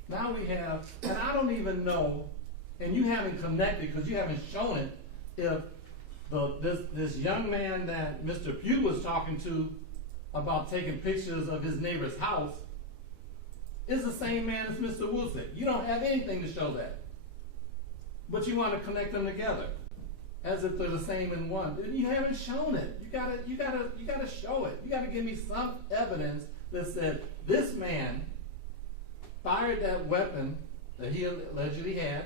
Now we have, and I don't even know, and you haven't connected because you haven't shown it, if this young man that Mr. Pugh was talking to about taking pictures of his neighbor's house is the same man as Mr. Wusick. You don't have anything to show that. But you want to connect them together as if they're the same in one. You haven't shown it. You gotta show it. You gotta give me some evidence that said this man fired that weapon that he allegedly had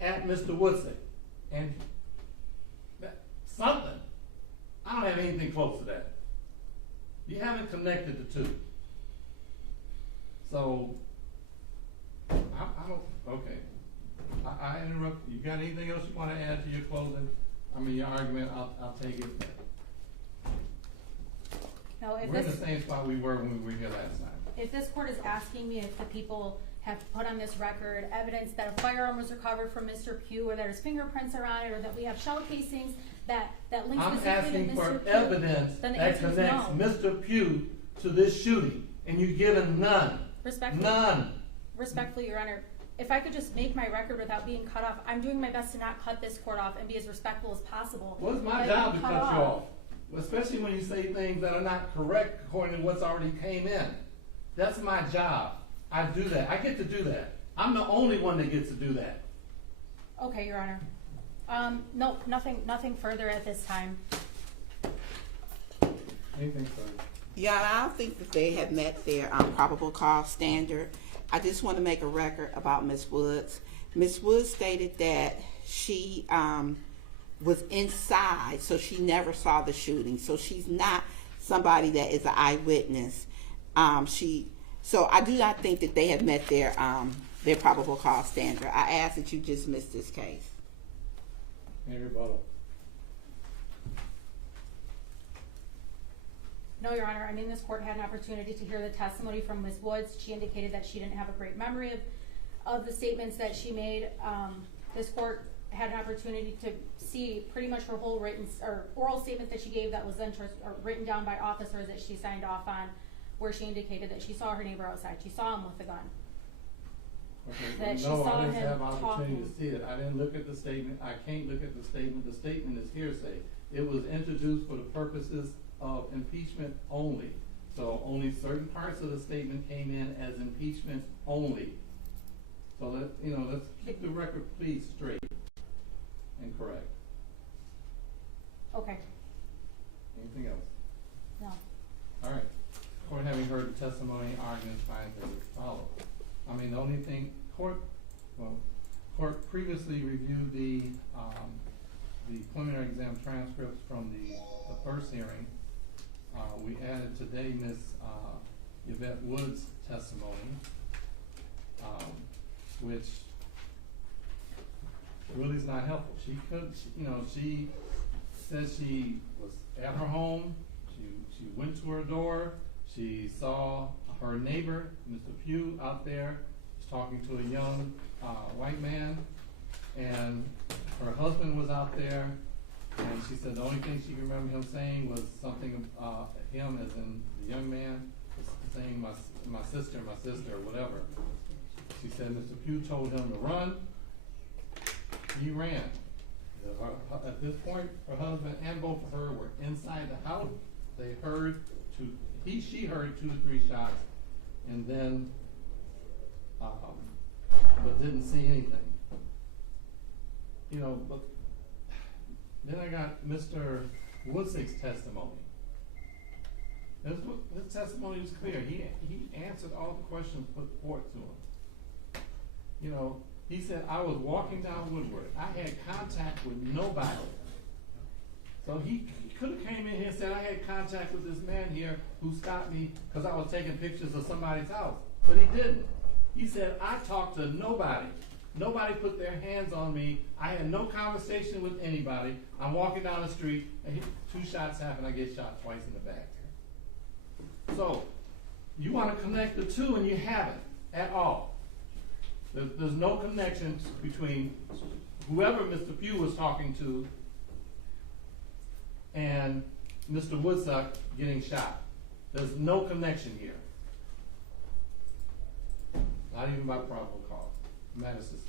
at Mr. Wusick. And something. I don't have anything close to that. You haven't connected the two. So, I don't, okay. I interrupt. You got anything else you want to add to your closing? I mean, your argument, I'll take it. No, if we're in the same spot we were when we were here last time. If this court is asking me if the people have put on this record evidence that a firearm was recovered from Mr. Pugh, or that his fingerprints are on it, or that we have shell casings that link specifically to Mr. Pugh, I'm asking for evidence then the that answer is connects no. Mr. Pugh to this shooting, and you've given none. None. Respectfully, Your Honor, if I could just make my record without being cut off, I'm doing my best to not cut this court off and be as respectful as possible. Well, it's my job to cut you off, especially when you say things that are not correct according to what's already came in. That's my job. I do that. I get to do that. I'm the only one that gets to do that. Okay, Your Honor. No, nothing further at this time. Anything further? Yeah, I don't think that they have met their probable cause standard. I just want to make a record about Ms. Woods. Ms. Woods stated that she was inside, so she never saw the shooting. So she's not somebody that is an eyewitness. So I do not think that they have met their probable cause standard. I ask that you dismiss this case. Any rebuttal? No, Your Honor. I mean, this court had an opportunity to hear the testimony from Ms. Woods. She indicated that she didn't have a great memory of the statements that she made. This court had an opportunity to see pretty much her whole oral statement that she gave that was then written down by officers that she signed off on, where she indicated that she saw her neighbor outside. She saw him with a gun. Okay, That she no, saw I didn't him have opportunity talking. to see it. I didn't look at the statement. I can't look at the statement. The statement is hearsay. It was introduced for the purposes of impeachment only. So only certain parts of the statement came in as impeachment only. So let's keep the record please straight and correct. Okay, Anything else? no. All right. Court having heard the testimony, arguments, finds as follow. I mean, the only thing, court previously reviewed the preliminary exam transcripts from the first hearing. We added today Ms. Yvette Wood's testimony, which really is not helpful. She said she was at her home, she went to her door, she saw her neighbor, Mr. Pugh, out there, was talking to a young white man, and her husband was out there, and she said the only thing she could remember him saying was something, him as in the young man, saying my sister, or whatever. She said Mr. Pugh told him to run, he ran. At this point, her husband and both of her were inside the house. They heard she heard 2 to 3 shots, and then, but didn't see anything. But then I got Mr. Woodsick's testimony. His testimony was clear. He answered all the questions put forth to him. He said, I was walking down Woodward. I had contact with nobody. So he could have came in here and said, I had contact with this man here who stopped me because I was taking pictures of somebody's house. But he didn't. He said, I talked to nobody. Nobody put their hands on me. I had no conversation with anybody. I'm walking down the street, and 2 shots happen. I get shot twice in the back. So, you want to connect the two, and you haven't at all. There's no connection between whoever Mr. Pugh was talking to and Mr. Woodsuck getting shot. There's no connection here. Not even by probable cause. Matter dismissed.